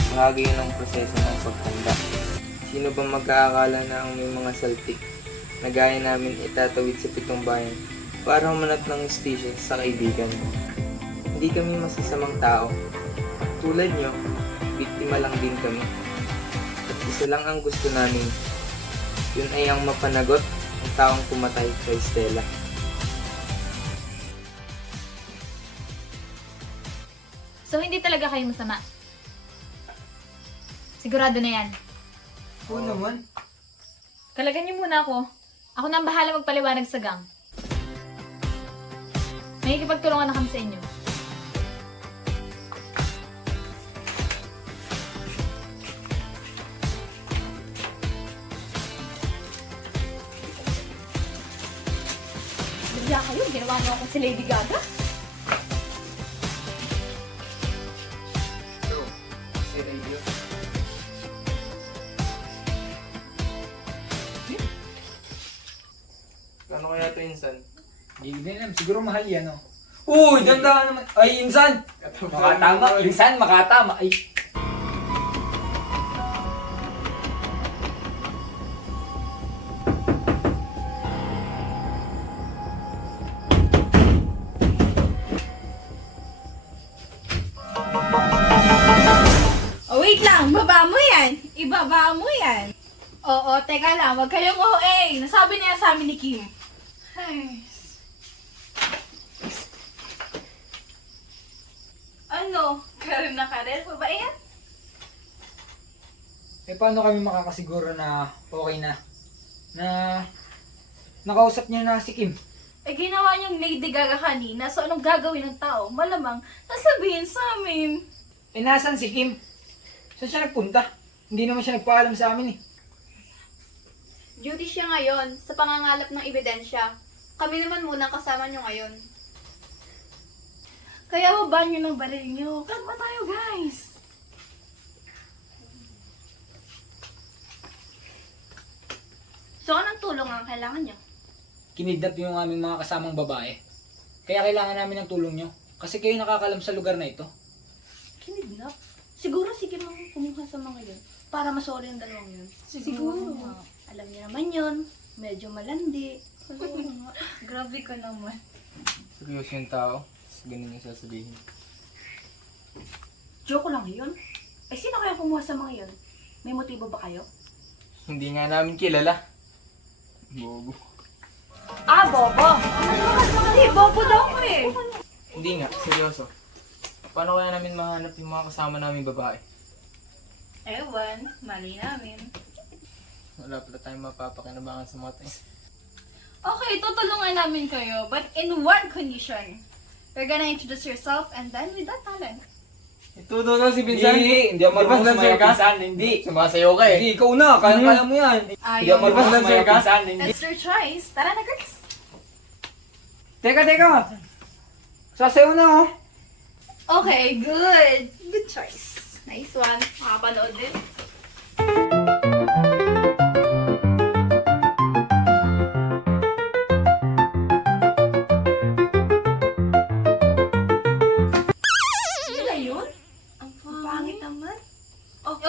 bahagi yun ang proseso ng pagtanda. Sino ba mag-aakala na ang may mga saltik na gaya namin itatawid sa pitong bayan para humanap ng justisya sa kaibigan? Hindi kami masasamang tao. Tulad nyo, biktima lang din kami. At isa lang ang gusto namin, yun ay ang mapanagot ang taong pumatay kay Stella. So, hindi talaga kayo masama. Sigurado na yan. Oo naman. Kalagan niyo muna ako. Ako na ang bahala magpaliwanag sa gang. May ikipagtulungan na kami sa inyo. Bigla kayo, ginawa niyo ako si Lady Gaga. Si Radio. Ano kaya ito, Insan? Hindi din alam, siguro mahal yan, oh. Uy, ganda naman. Ay, insan! Makatama, insan, makatama. Ay. Oh, wait lang. Baba mo yan. Ibaba mo yan. Oo, teka lang. Huwag kayong OA. Nasabi niya sa amin ni Kim. Ay. Ano? Karin na karin? Pa ba yan? Eh, paano kami makakasiguro na okay na? Na nakausap niya na si Kim? Eh, ginawa niyang Lady Gaga kanina. So, anong gagawin ng tao? Malamang, nasabihin sa amin. Eh, nasan si Kim? Saan siya nagpunta? Hindi naman siya nagpaalam sa amin eh. Duty siya ngayon sa pangangalap ng ebidensya. Kami naman muna kasama nyo ngayon. Kaya baba niyo ng baril niyo. Kalma tayo, guys. So, anong tulong ang kailangan nyo? Kinidnap yung aming mga kasamang babae. Kaya kailangan namin ng tulong nyo. Kasi kayo nakakalam sa lugar na ito. Kinidnap? Siguro sige mo kumuha sa mga yun. Para masori ang dalawang yun. Siguro. Alam niyo naman yun. Medyo malandi. Grabe ka naman. Seryoso yung tao. Ganun yung sasabihin. Joke lang yun. Eh, sino kaya kumuha sa mga yun? May motibo ba kayo? Hindi nga namin kilala. Bobo. Ah, bobo! Hindi, bobo daw ko eh. Hindi nga, seryoso. Paano kaya namin mahanap yung mga kasama namin babae? Ewan, mali namin. Wala pala tayong mapapakinabangan sa mga tayo. Okay, tutulungan namin kayo. But in one condition. You're gonna introduce yourself and then with that talent. Ituto na si Pinsan. Hindi ako marunong sumayaw, Pinsan. Hindi. Sumasayaw ka eh. Hindi, ikaw na. Kaya mo yan. Hindi Ayaw ako marunong Di ba sumayaw, ka? Pinsan. Hindi. That's your choice. Tara na, guys. Teka. Sasayaw na, oh. Okay, good. Good choice. Nice one. Makapanood din.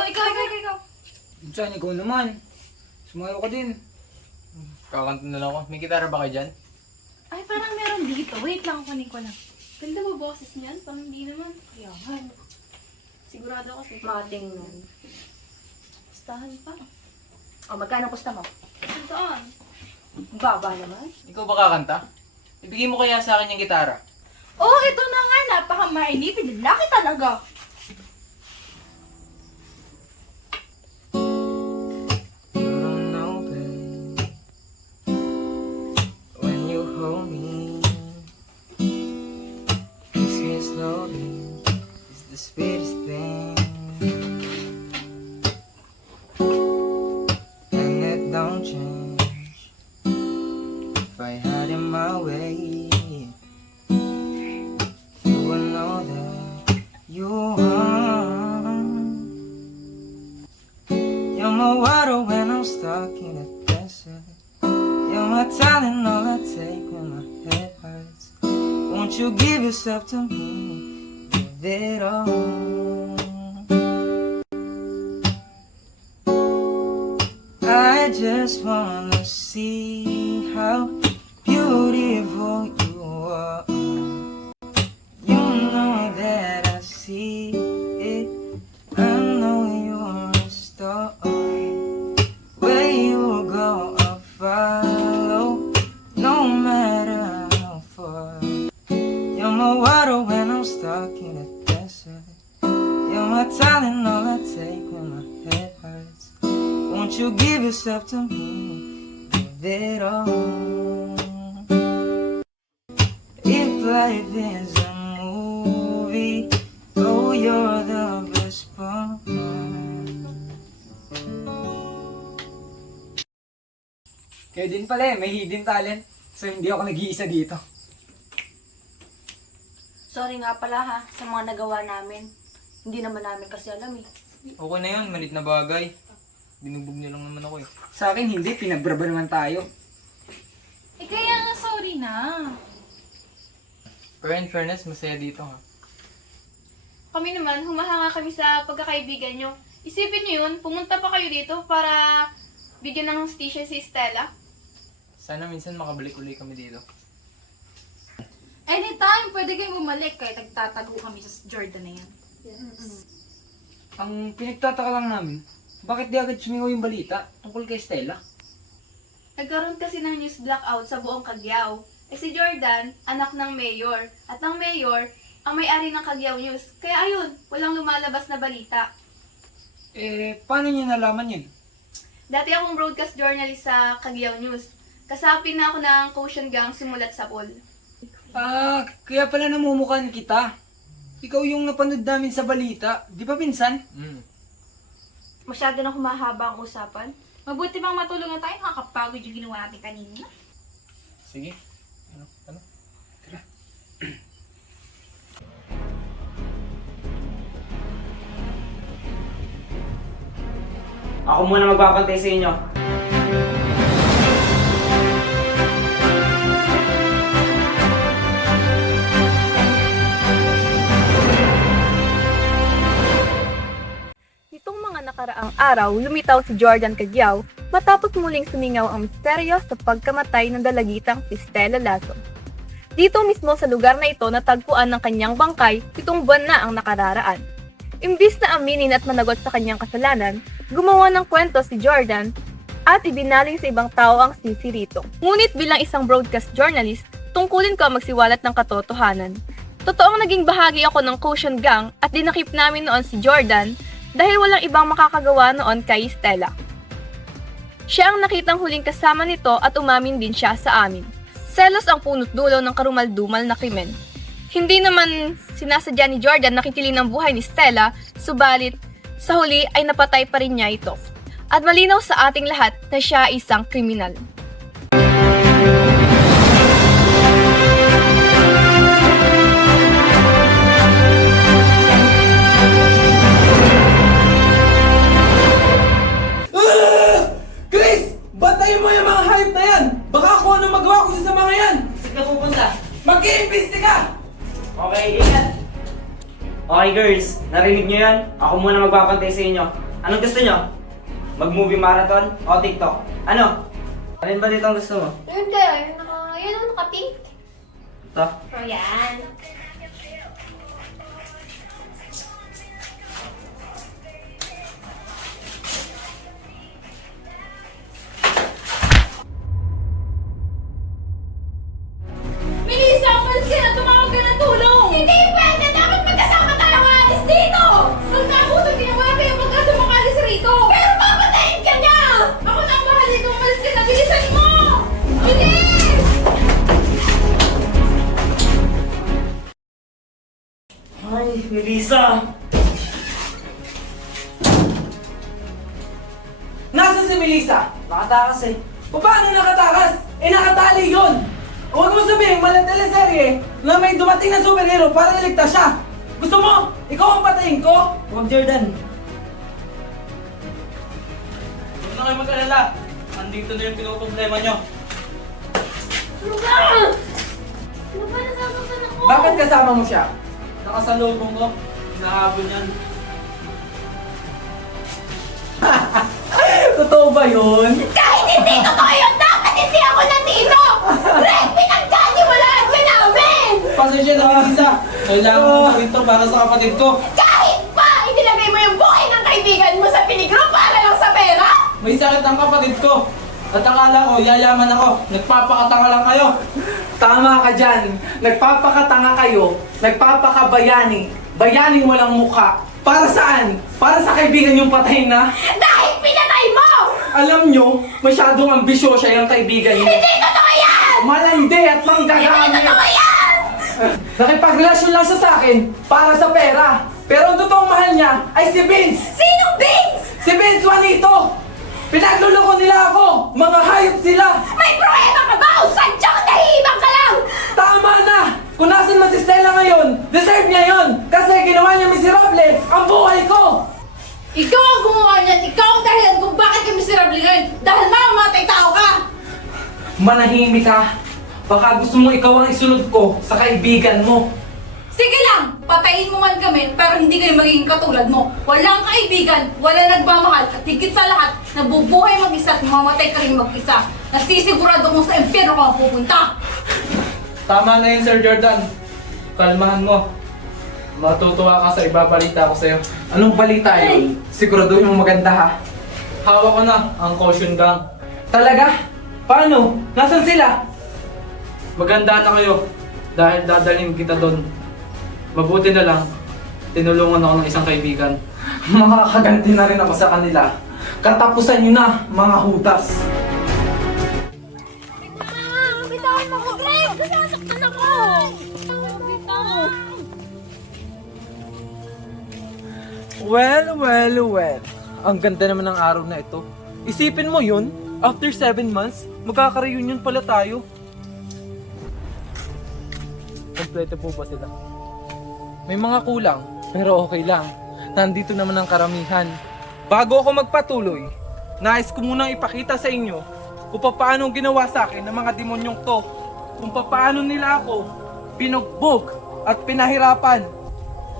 ikaw. Pinsan, ikaw naman. Sumayo ka din. Kakanta na lang ako. May gitara ba kayo dyan? Ay, parang meron dito. Wait lang, kunin ko lang. Ganda ba boses niyan? Parang hindi naman. Yaman. Sigurado kasi. Mating nun. Listahan pa. O, magkano gusto mo? Santaan. Baba naman. Ikaw ba kakanta? Ibigay mo kaya sa akin yung gitara. Oh, ito na nga. Napaka-mainipin. Laki talaga. You don't know, babe, when you hold me, kiss me slowly, it's the sweetest thing, and it don't change if I had it my way. You will know that you are. You're my water when I'm stuck in a desert. You're my talent, all I take when my head hurts. Won't you give yourself to me? Give it all. I just wanna see how beautiful you are. You know that I see it. I know you're a star. Where you go, I'll follow, no matter how far. You're my water when I'm stuck in a desert. You're my talent, all I take when my head hurts. Won't you give yourself to me? Give it all. If life is a movie, oh, you're the best part. Kaya din pala may hidden talent. So hindi ako nag-iisa dito. Sorry nga pala ha, sa mga nagawa namin. Hindi naman namin kasi alam eh. Okay na yun, malit na bagay. Binugbog niyo lang naman ako eh. Sa akin hindi, pinagbraba naman tayo. Eh, kaya nga sorry na. Pero in fairness, masaya dito ha. Kami naman, humahanga kami sa pagkakaibigan nyo. Isipin nyo yun, pumunta pa kayo dito para bigyan ng hostisya si Stella. Sana minsan makabalik uli kami dito. Anytime, pwede kayong bumalik kahit nagtatago kami sa Jordan na yan. Ang pinagtataka lang namin, bakit di agad sumingaw yung balita tungkol kay Stella? Nagkaroon kasi ng news blackout sa buong Cagyaw. Eh si Jordan, anak ng mayor. At ang mayor, ang may-ari ng Cagyaw News. Kaya ayun, walang lumalabas na balita. Eh, paano niya nalaman yun? Dati akong broadcast journalist sa Cagyaw News. Kasapin na ako ng Caution Gang simulat sa pool. Ah, kaya pala namumukhaan kita. Ikaw yung napanood namin sa balita. Di ba, pinsan? Masyado na humahaba ang usapan. Mabuti bang matulungan tayo, nakakapagod yung ginawa natin kanina. Sige. Ano? Ako muna magbabantay sa inyo. Nitong mga nakaraang araw, lumitaw si Jordan Cagyaw matapos muling sumingaw ang misteryo sa pagkamatay ng dalagitang si Stella Lasso. Dito mismo sa lugar na ito natagpuan ng kanyang bangkay 7 buwan na ang nakararaan. Imbis na aminin at managot sa kanyang kasalanan, gumawa ng kwento si Jordan at ibinaling sa ibang tao ang sisi rito. Ngunit bilang isang broadcast journalist, tungkulin ko ang magsiwalat ng katotohanan. Totoong naging bahagi ako ng Caution Gang at dinakip namin noon si Jordan dahil walang ibang makakagawa noon kay Stella. Siya ang nakitang huling kasama nito at umamin din siya sa amin. Selos ang punot dulo ng karumal-dumal na krimen. Hindi naman sinasadya ni Jordan na kitilin ang buhay ni Stella, subalit sa huli ay napatay pa rin niya ito. At malinaw sa ating lahat na siya ay isang kriminal. Chris! Bantayin mo yung mga hype na yan! Baka kung ano magawa ko sa mga yan! Saan ka pupunta? Mag-iimbestiga! Okay, ingat. Okay girls, narinig nyo yan? Ako muna magbabantay sa inyo. Anong gusto nyo? Mag-movie marathon o TikTok? Ano? Alin ba dito ang gusto mo? Yun kaya, yun ang naka-pink. Ito? O yan. Melissa, umalis ka na! Tumawag ka ng tulong! Hindi pwede! Dapat magkasama tayong alis dito! Nung nabutan ginawa kayo pagka sumakalis rito! Pero papatayin ka niya! Ako na ang mahal dito! Umalis ka na! Bilisan mo! Bilis! Ay, Melissa! Nasaan si Melissa? Nakatakas eh. Paano nakatakas? Nakatali yun! Huwag mo sabihin, malang teleserye na may dumating na superhero para iligtas siya. Gusto mo? Ikaw ang patayin ko? Huwag, Jordan. Huwag na kayo mag-alala. Andito na yung pinoproblema nyo. Ano ba? Ano ba nasasaktan ako? Bakit kasama mo siya? Nakasalubong ko. Nahabol yan. Totoo ba yun? Kahit hindi totoo yun! Dapat hindi ako nandito! Red, pinagdali mo lahat ka namin! Pasensya na, Melissa. Kailangan mo gawin to para sa kapatid ko. Kahit pa! Inilagay mo yung buhay ng kaibigan mo sa peligro para lang sa pera! May sakit ang kapatid ko. At akala ko, yayaman ako. Nagpapakatanga lang kayo. Tama ka dyan. Nagpapakatanga kayo. Nagpapakabayani. Bayaning walang mukha. Para saan? Para sa kaibigan yung patay na? Dahil pinatay mo! Alam nyo, masyadong ambisyosa yung kaibigan niyo. Hindi totoo yan! Malandi at manggagamit. Hindi totoo yan! Nakipagrelasyon lang siya sa akin para sa pera. Pero ang totoong mahal niya ay si Vince. Sinong Vince? Si Vince Juanito. Pinagluloko nila ako. Mga hayop sila. May problema ka ba? O sadyang nahihibang ka lang? Tama na! Kung nasan man si Stella ngayon, deserve niya yon. Kasi ginawa niya miserable ang buhay ko. Ikaw ang gumawa niyan! Ikaw ang dahilan kung bakit ka miserable ngayon! Dahil mamamatay tao ka! Manahimik ka. Baka gusto mo ikaw ang isunod ko sa kaibigan mo. Sige lang! Patayin mo man kami, pero hindi kayo magiging katulad mo. Walang kaibigan, walang nagmamahal, at higit sa lahat, nabubuhay mag-isa at mamamatay ka rin mag-isa. Nasisigurado kung sa impyerno ka pupunta. Tama na yun, Sir Jordan. Kalmahan mo. Matutuwa ka sa ibabalita ko sa'yo. Anong balita yun? Siguraduhin mo maganda ha. Hawak ko na ang caution gang. Talaga? Paano? Nasaan sila? Maganda na kayo. Dahil dadalhin kita doon. Mabuti na lang, tinulungan ako ng isang kaibigan. Makakaganti na rin ako sa kanila. Katapusan nyo na, mga hutas. Bitawan mo ko, Greg! Nasasaktan ako! Bitawan. Well. Ang ganda naman ng araw na ito. Isipin mo yun, after 7 months, magkaka-reunion pala tayo. Kompleto po ba sila? May mga kulang, pero okay lang. Nandito naman ang karamihan. Bago ako magpatuloy, nais ko munang ipakita sa inyo kung paano ginawa sa akin ng mga demonyong to. Kung paano nila ako binugbog at pinahirapan.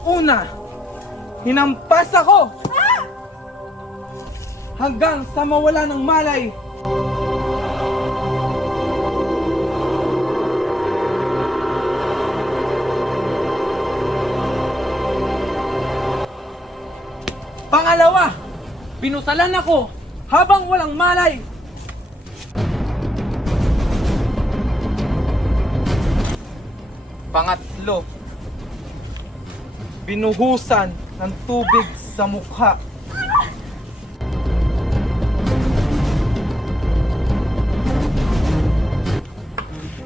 Una, hinampas ako! Hanggang sa mawala ng malay. Pangalawa, binusalan ako habang walang malay. Pangatlo, binuhusan ng tubig sa mukha.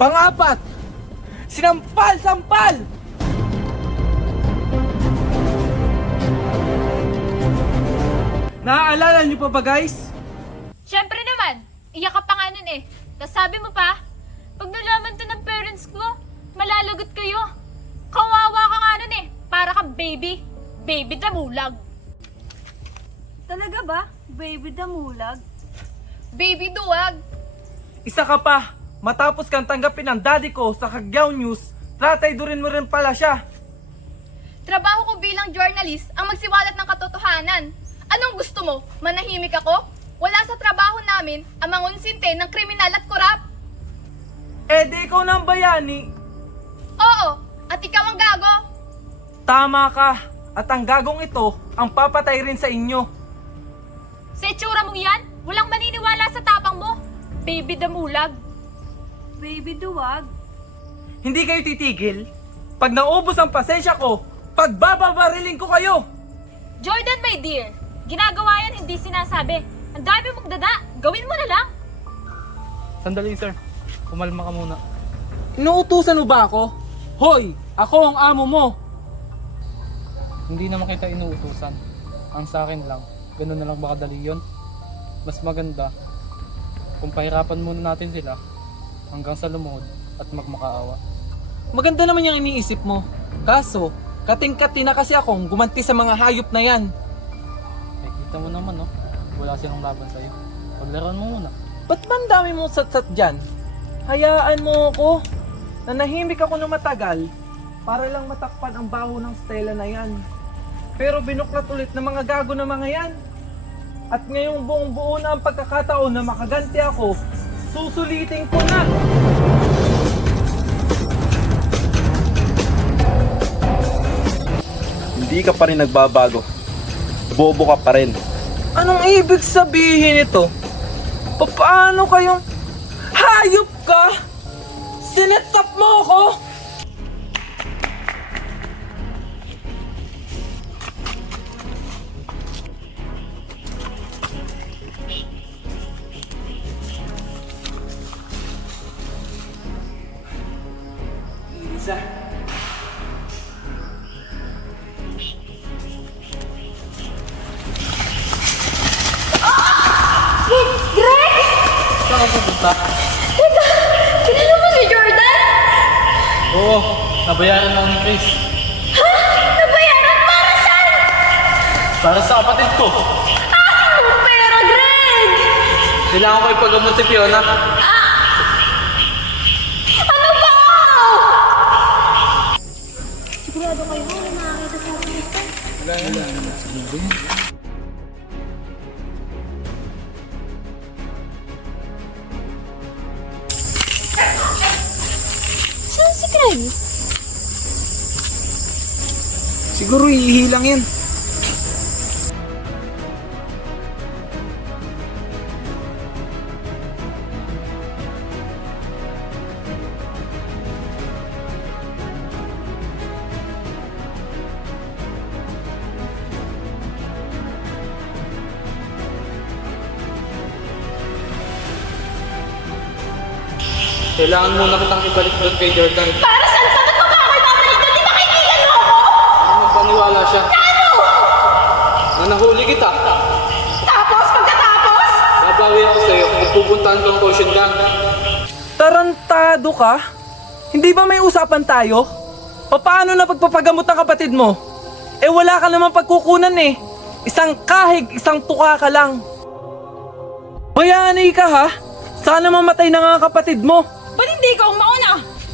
Pangapat, sinampal-sampal! Naaalala niyo pa ba, guys? Siyempre naman, iyak ka pa nga nun eh. Tapos sabi mo pa, pag nalaman to ng parents ko, malalagot kayo. Kawawa ka nga nun eh. Para kang baby. Baby damulag. Talaga ba? Baby damulag? Baby duwag. Isa ka pa, matapos kang tanggapin ng daddy ko sa Kagyaw News, trataydurin mo rin pala siya. Trabaho ko bilang journalist ang magsiwalat ng katotohanan. Anong gusto mo? Manahimik ako? Wala sa trabaho namin ang mangunsinte ng kriminal at korap. Eh di ikaw na ang bayani. Oo, at ikaw ang gago. Tama ka. At ang gagong ito, ang papatay rin sa inyo. Sa itsura mong yan, walang maniniwala sa tapang mo. Baby damulag. Baby duwag. Hindi kayo titigil? Pag naubos ang pasensya ko, pagbababariling ko kayo! Jordan, my dear, ginagawa yan hindi sinasabi. Ang dami mong dada, gawin mo na lang. Sandali, sir. Kumalma ka muna. Inuutusan mo ba ako? Hoy! Ako ang amo mo! Hindi naman kita inuutusan. Ang sa akin lang, ganun na lang ba kadali yun? Mas maganda kung pahirapan muna natin sila hanggang sa lumuhod at magmakaawa. Maganda naman yung iniisip mo. Kaso, kating-kati na kasi akong gumanti sa mga hayop na yan. Eh, kita mo naman, no? Wala silang laban sa'yo. Paglaruan mo muna. Ba't ba ang dami mong satsat dyan? Hayaan mo ako. Nanahimik ako na matagal para lang matakpan ang baho ng Stella na yan. Pero binuklat ulit ng mga gago na mga yan. At ngayong buong buo na ang pagkakataon na makaganti ako, susulitin ko na! Hindi ka pa rin nagbabago. Bobo ka pa rin. Anong ibig sabihin ito? Paano kayong hayop ka? Sinetap mo ako? Isa. Saan ka pupunta? Teka, kilala mo si Jordan? Oo, nabayaran ako ni Chris. Ha? Nabayaran para saan? Para sa kapatid ko. Ang pera, Greg! Kailangan ko ipagamot si Fiona. Ano ba? Sigurado kayo mo na nakakita sa akin ito. Wala naman. Saan si Greg? Siguro ihilang yan. Kailangan muna kitang ibalik doon kay Jordan. Para saan? Bakit pa ba ako'y babalik doon? Di ba kaibigan mo ako? Magpaniwala siya. Ano? Na nahuli kita. Tapos, pagkatapos? Nabawi ako sa'yo at pupuntahan ko ang caution gang. Tarantado ka? Hindi ba may usapan tayo? Paano na pagpapagamot ng kapatid mo? Eh wala ka naman pagkukunan eh. Isang kahig, isang tuka ka lang. Bayani ka ha? Sana mamatay na nga ang kapatid mo. Ba't hindi ikaw ang mauna?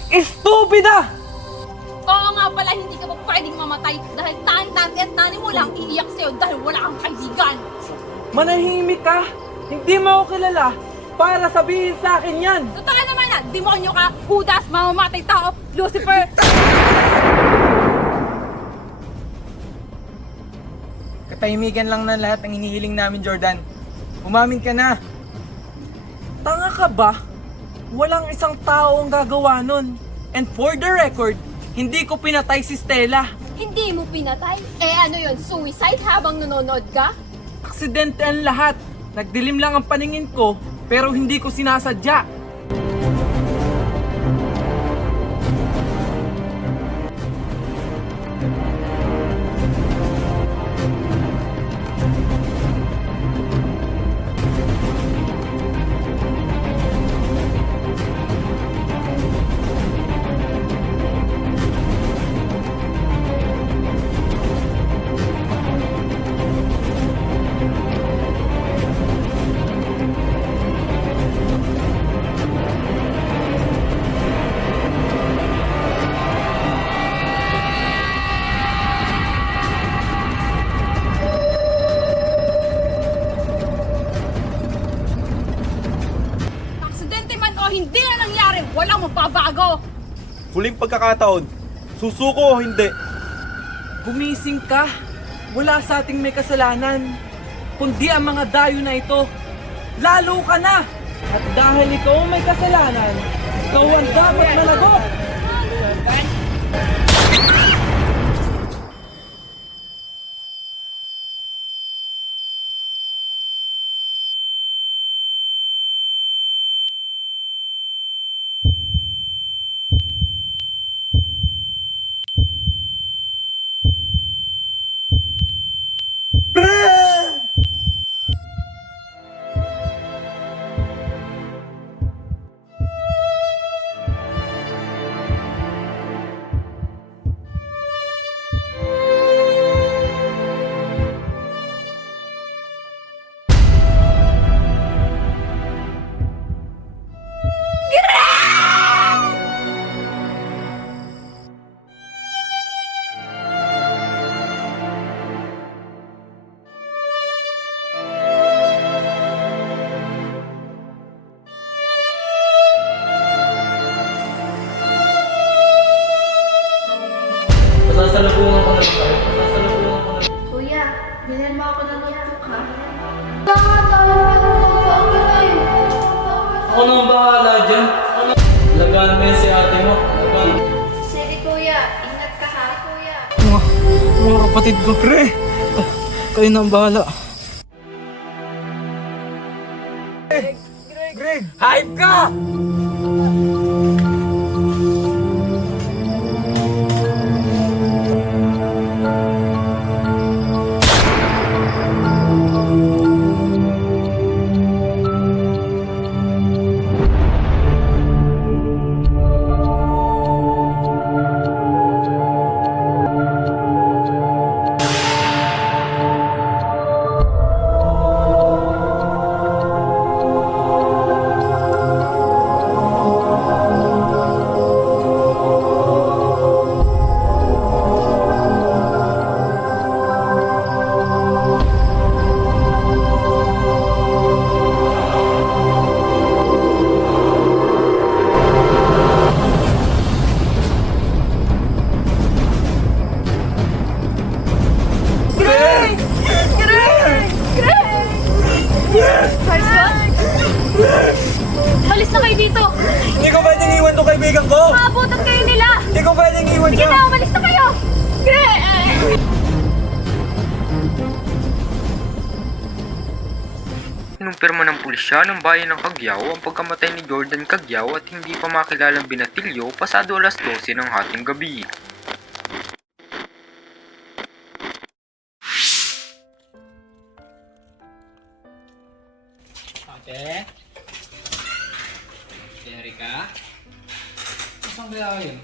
Estupida! Oo nga pala, hindi ka pa pwedeng mamatay dahil tani at nani mo lang iiyak sa'yo dahil wala kang kaibigan. Manahimik ka? Hindi mo ako kilala para sabihin sa akin yan. Totoo naman na, demonyo ka, Judas, mamamatay tao, Lucifer. Katahimikan lang na lahat ng hinihiling namin, Jordan. Umamin ka na. Tanga ka ba? Walang isang tao ang gagawa nun. And for the record, hindi ko pinatay si Stella. Hindi mo pinatay? Eh ano yon, suicide habang nanonood ka? Aksidente ang lahat. Nagdilim lang ang paningin ko, pero hindi ko sinasadya. Walang magbabago! Huling pagkakataon. Susuko o hindi? Gumising ka. Wala sa ating may kasalanan, kundi ang mga dayo na ito. Lalo ka na! At dahil ikaw ang may kasalanan, ikaw ang dapat managot! Pasasalubungan ko na lang tayo. Pasasalubungan ko na lang. Kuya, bilhin mo ako ng notebook ha. Ako na ang bahala dyan. Lagaan mo yan si ate mo. Lagaan. Sige kuya, ingat ka ha kuya. Mga kapatid ko, pre. Kayo na ang bahala. Greg! Hype ka! Malis na kayo dito! Hindi ko pwedeng iwan tong kaibigan ko! Maabutan kayo nila! Hindi ko pwedeng iwan Sige siya! na, umalis na kayo! Kinumpirma ng pulisya ng bayan ng Cagyaw ang pagkamatay ni Jordan Cagyaw at hindi pa makilalang binatilyo pasado alas 12 ng hating gabi. Ate? Erika? Saan kaya yun?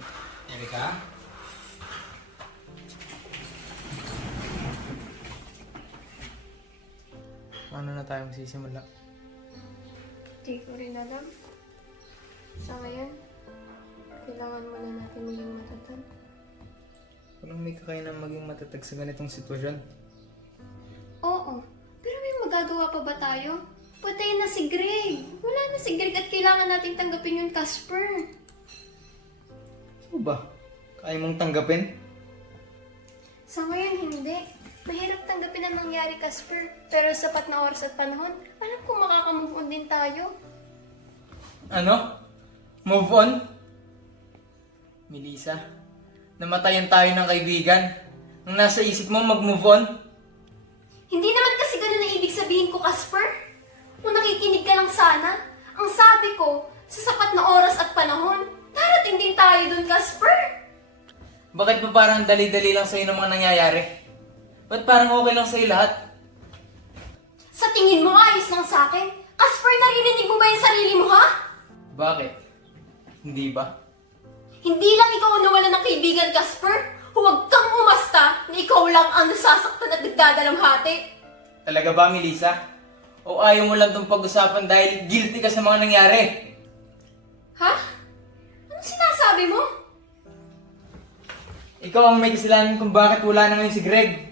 Erika? Paano na tayo magsisimula? Di ko rin alam. Sa ngayon, kailangan muna natin maging matatag. Walang may kakayanan maging matatag sa ganitong sitwasyon. Oo, pero may magagawa pa ba tayo? Patay na si Greg. Wala na si Greg at kailangan nating tanggapin yung Casper. Ano ba? Kaya mong tanggapin? Sa ngayon, hindi. Mahirap tanggapin ang nangyari, Casper. Pero sapat na oras at panahon, alam kong makakamove on din tayo. Ano? Move on? Melissa, namatayan tayo ng kaibigan. Ang nasa isip mo mag-move on? Hindi naman kasi ganun ang ibig sabihin ko, Casper. Kung nakikinig ka lang sana, ang sabi ko, sa sapat na oras at panahon, darating din tayo dun, Casper. Bakit ba parang dali-dali lang sa'yo ng mga nangyayari? Ba't parang okay lang sa'yo lahat? Sa tingin mo, ayos lang sa akin. Casper, naririnig mo ba yung sarili mo, ha? Bakit? Hindi ba? Hindi lang ikaw ang nawala ng kaibigan, Casper. Huwag kang umasta na ikaw lang ang nasasaktan at nagdadalamhati. Talaga ba, Melissa? O ayaw mo lang itong pag-usapan dahil guilty ka sa mga nangyari? Ha? Anong sinasabi mo? Ikaw ang may kasalanan kung bakit wala na ngayon si Greg.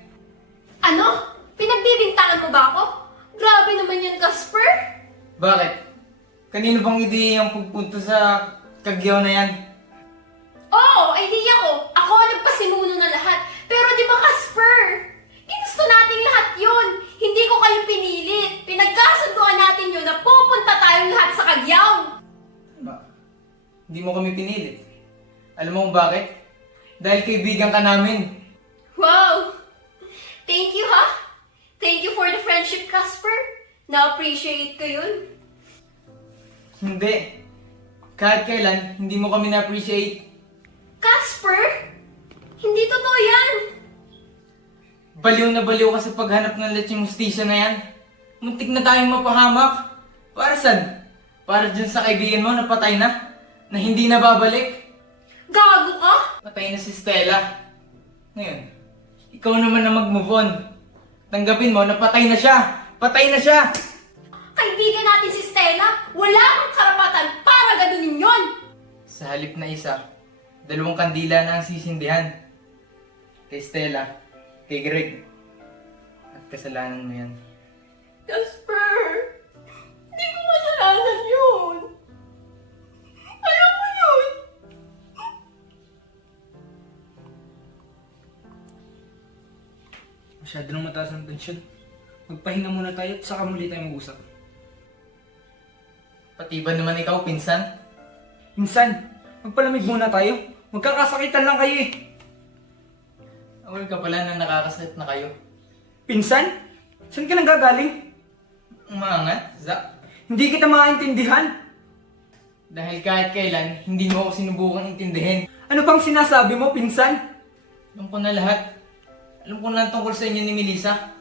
Ano? Pinagbibintangan mo ba ako? Grabe naman yan, Casper. Bakit? Kanino bang ideya ang pagpunta sa Kagyaw na yan. Oo, idea ko. Ako ang nagpasimuno na lahat. Pero di ba, Casper? Ginusto nating lahat yun. Hindi ko kayo pinilit. Pinagkasunduan natin yun na pupunta tayong lahat sa Kagyaw. Hindi mo kami pinilit. Alam mo kung bakit? Dahil kaibigan ka namin. Wow! Thank you, ha? Thank you for the friendship, Casper. Na-appreciate ko yun. Hindi. Kahit kailan, hindi mo kami na-appreciate. Casper? Hindi totoo yan. Baliw na baliw ka sa paghanap ng lecheng mustisya na yan. Muntik na tayong mapahamak. Para saan? Para dyan sa kaibigan mo na patay na? Na hindi na babalik? Gago ka? Patay na si Stella. Ngayon, ikaw naman na mag-move on. Tanggapin mo na patay na siya. Patay na siya! Kaibigan natin si Stella. Wala akong karapatan para ganunin yon. Sa halip na isa, 2 kandila na ang sisindihan. Kay Stella, kay Greg. At kasalanan mo yan. Casper, hindi ko masalanan yun. Alam mo yun. Masyado nang mataas ang tensyon. Magpahinga muna tayo at saka muli tayo mag-usap. Pati ba naman ikaw, pinsan? Pinsan, magpalamig muna tayo. Magkakasakitan lang kayo eh. Awal ka pala na nakakasakit na kayo. Pinsan? Saan ka nang gagaling? Umangat, Zach. Hindi kita maintindihan. Dahil kahit kailan, hindi mo ako sinubukang intindihin. Ano bang sinasabi mo, pinsan? Alam ko na lahat. Alam ko na tungkol sa inyo ni Melissa.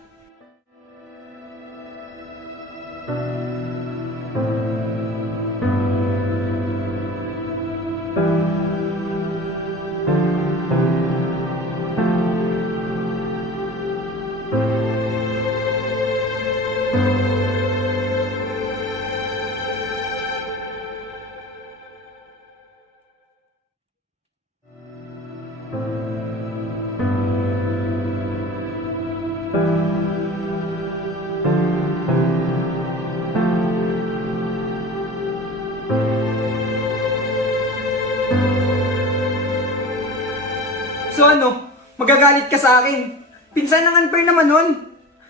So ano? Magagalit ka sa akin? Pinsan, ang unfair naman nun.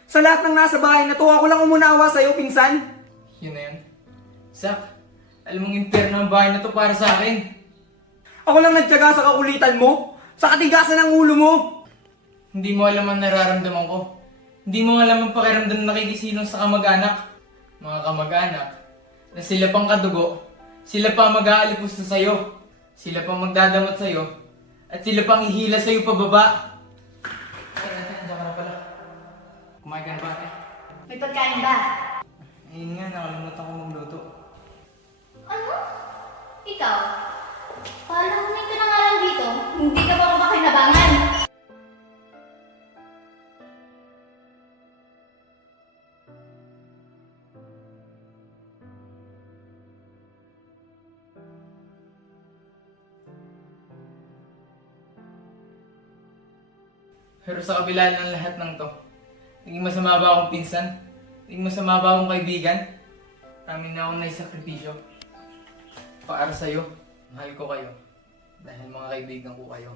Sa lahat ng nasa bahay na to, ako lang umunawa sa'yo, pinsan. Yun na yun. Zach, alam mong impyerno ang bahay na to para sa akin. Ako lang nagtyaga sa kakulitan mo, sa katigasan ng ulo mo. Hindi mo alam ang nararamdaman ko. Hindi mo alam ang pakiramdam na nakikisilong sa kamag-anak. Mga kamag-anak, na sila pang kadugo, sila pa mag-aalipos na sa'yo, sila pang magdadamot sa'yo, at sila pang ihila sa'yo pababa. Diyan ka na pala. Kumain ka na ba? May pagkain ba? Ayun nga, nakalimutan ko magluto. Ano? Ikaw? Parang may ka na nga lang dito. Hindi ka ba makakinabangan? Pero sa kabila ng lahat ng to, naging masama ba akong pinsan? Naging masama ba akong kaibigan? Marami na akong naisakripisyo. Para sa'yo, mahal ko kayo. Dahil mga kaibigan ko kayo.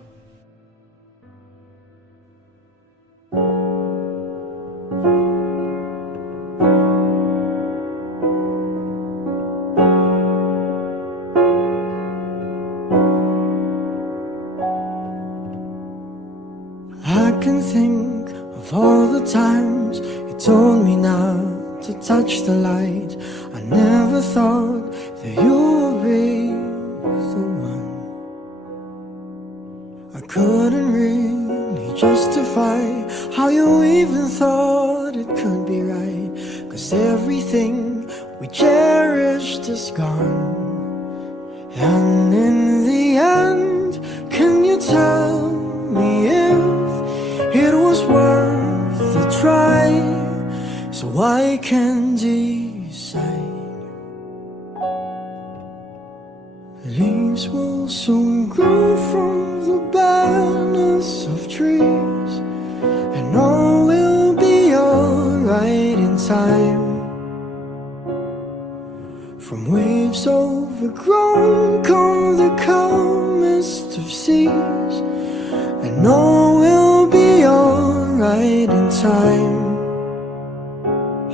I can think of all the times you told me not to touch the light. I never thought that you would be the one. I couldn't really justify how you even thought it could be right. 'Cause everything we cherished is gone. And in the end, can you tell me if it was worth the try? So I can decide. Leaves will soon grow from the barrenness of trees, and all will be alright in time. From waves waves overgrown come the calmest of seas, and all will be alright in time.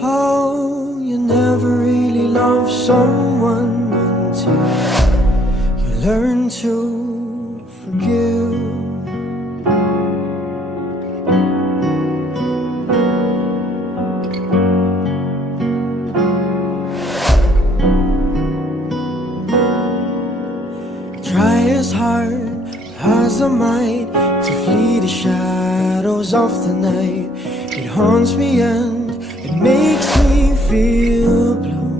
Oh, you never really love someone until you learn to forgive. Try as hard as I might to flee the shadows of the night. It haunts me and it makes me feel blue.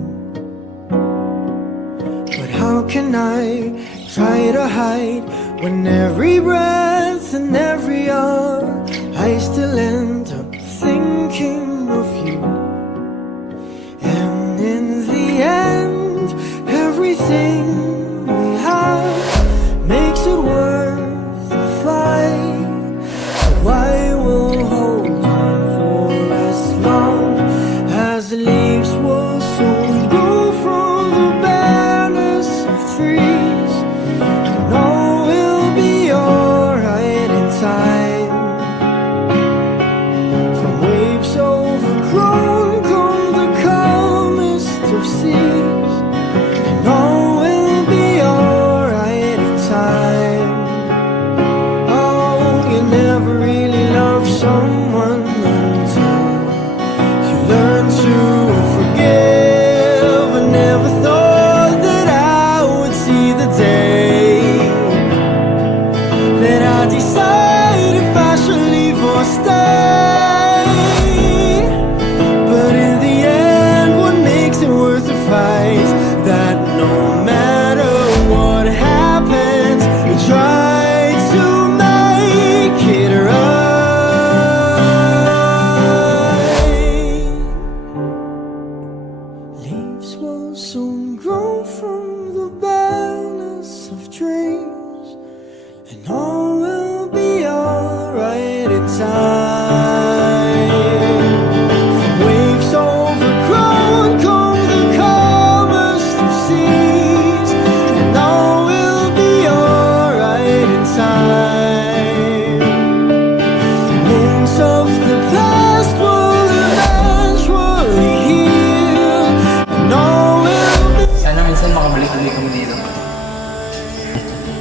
But how can I try to hide when every breath and every hour I still end up thinking of you? And in the end, everything we have makes it worth the fight. So I will hold on for as long as the leaves will soon grow from the bareness of trees, and all will be alright in time. From waves overgrown come the calmest of seas, and all will be alright in time. Oh, you never really love someone until you learn to forgive. I never thought that I would see the day that I decide if I should leave or stay. But in the end, what makes it worth the fight is that no matter what happens, we try to make it right. Leaves will soon grow from the bareness of trees, and all will be alright in time. From waves overgrown come the calmest of seas, and all will be alright in time. Wounds of the past will eventually heal, and all will be. Sana minsan makabalik-ulit kami dito.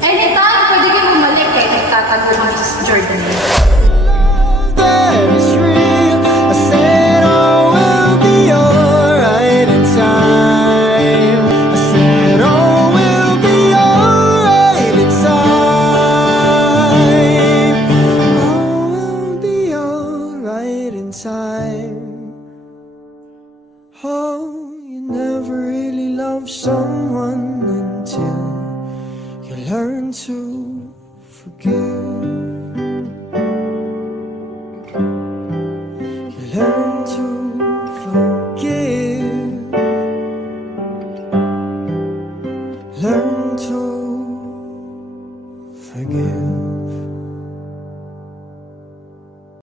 Anytime, pwede kayo bumalik eh. Nagtatago lang si Jordan. That is real. I said all will be alright in time. I said all will be alright in time. All will be alright in time. Oh, you never really love someone until you learn to forgive. You learn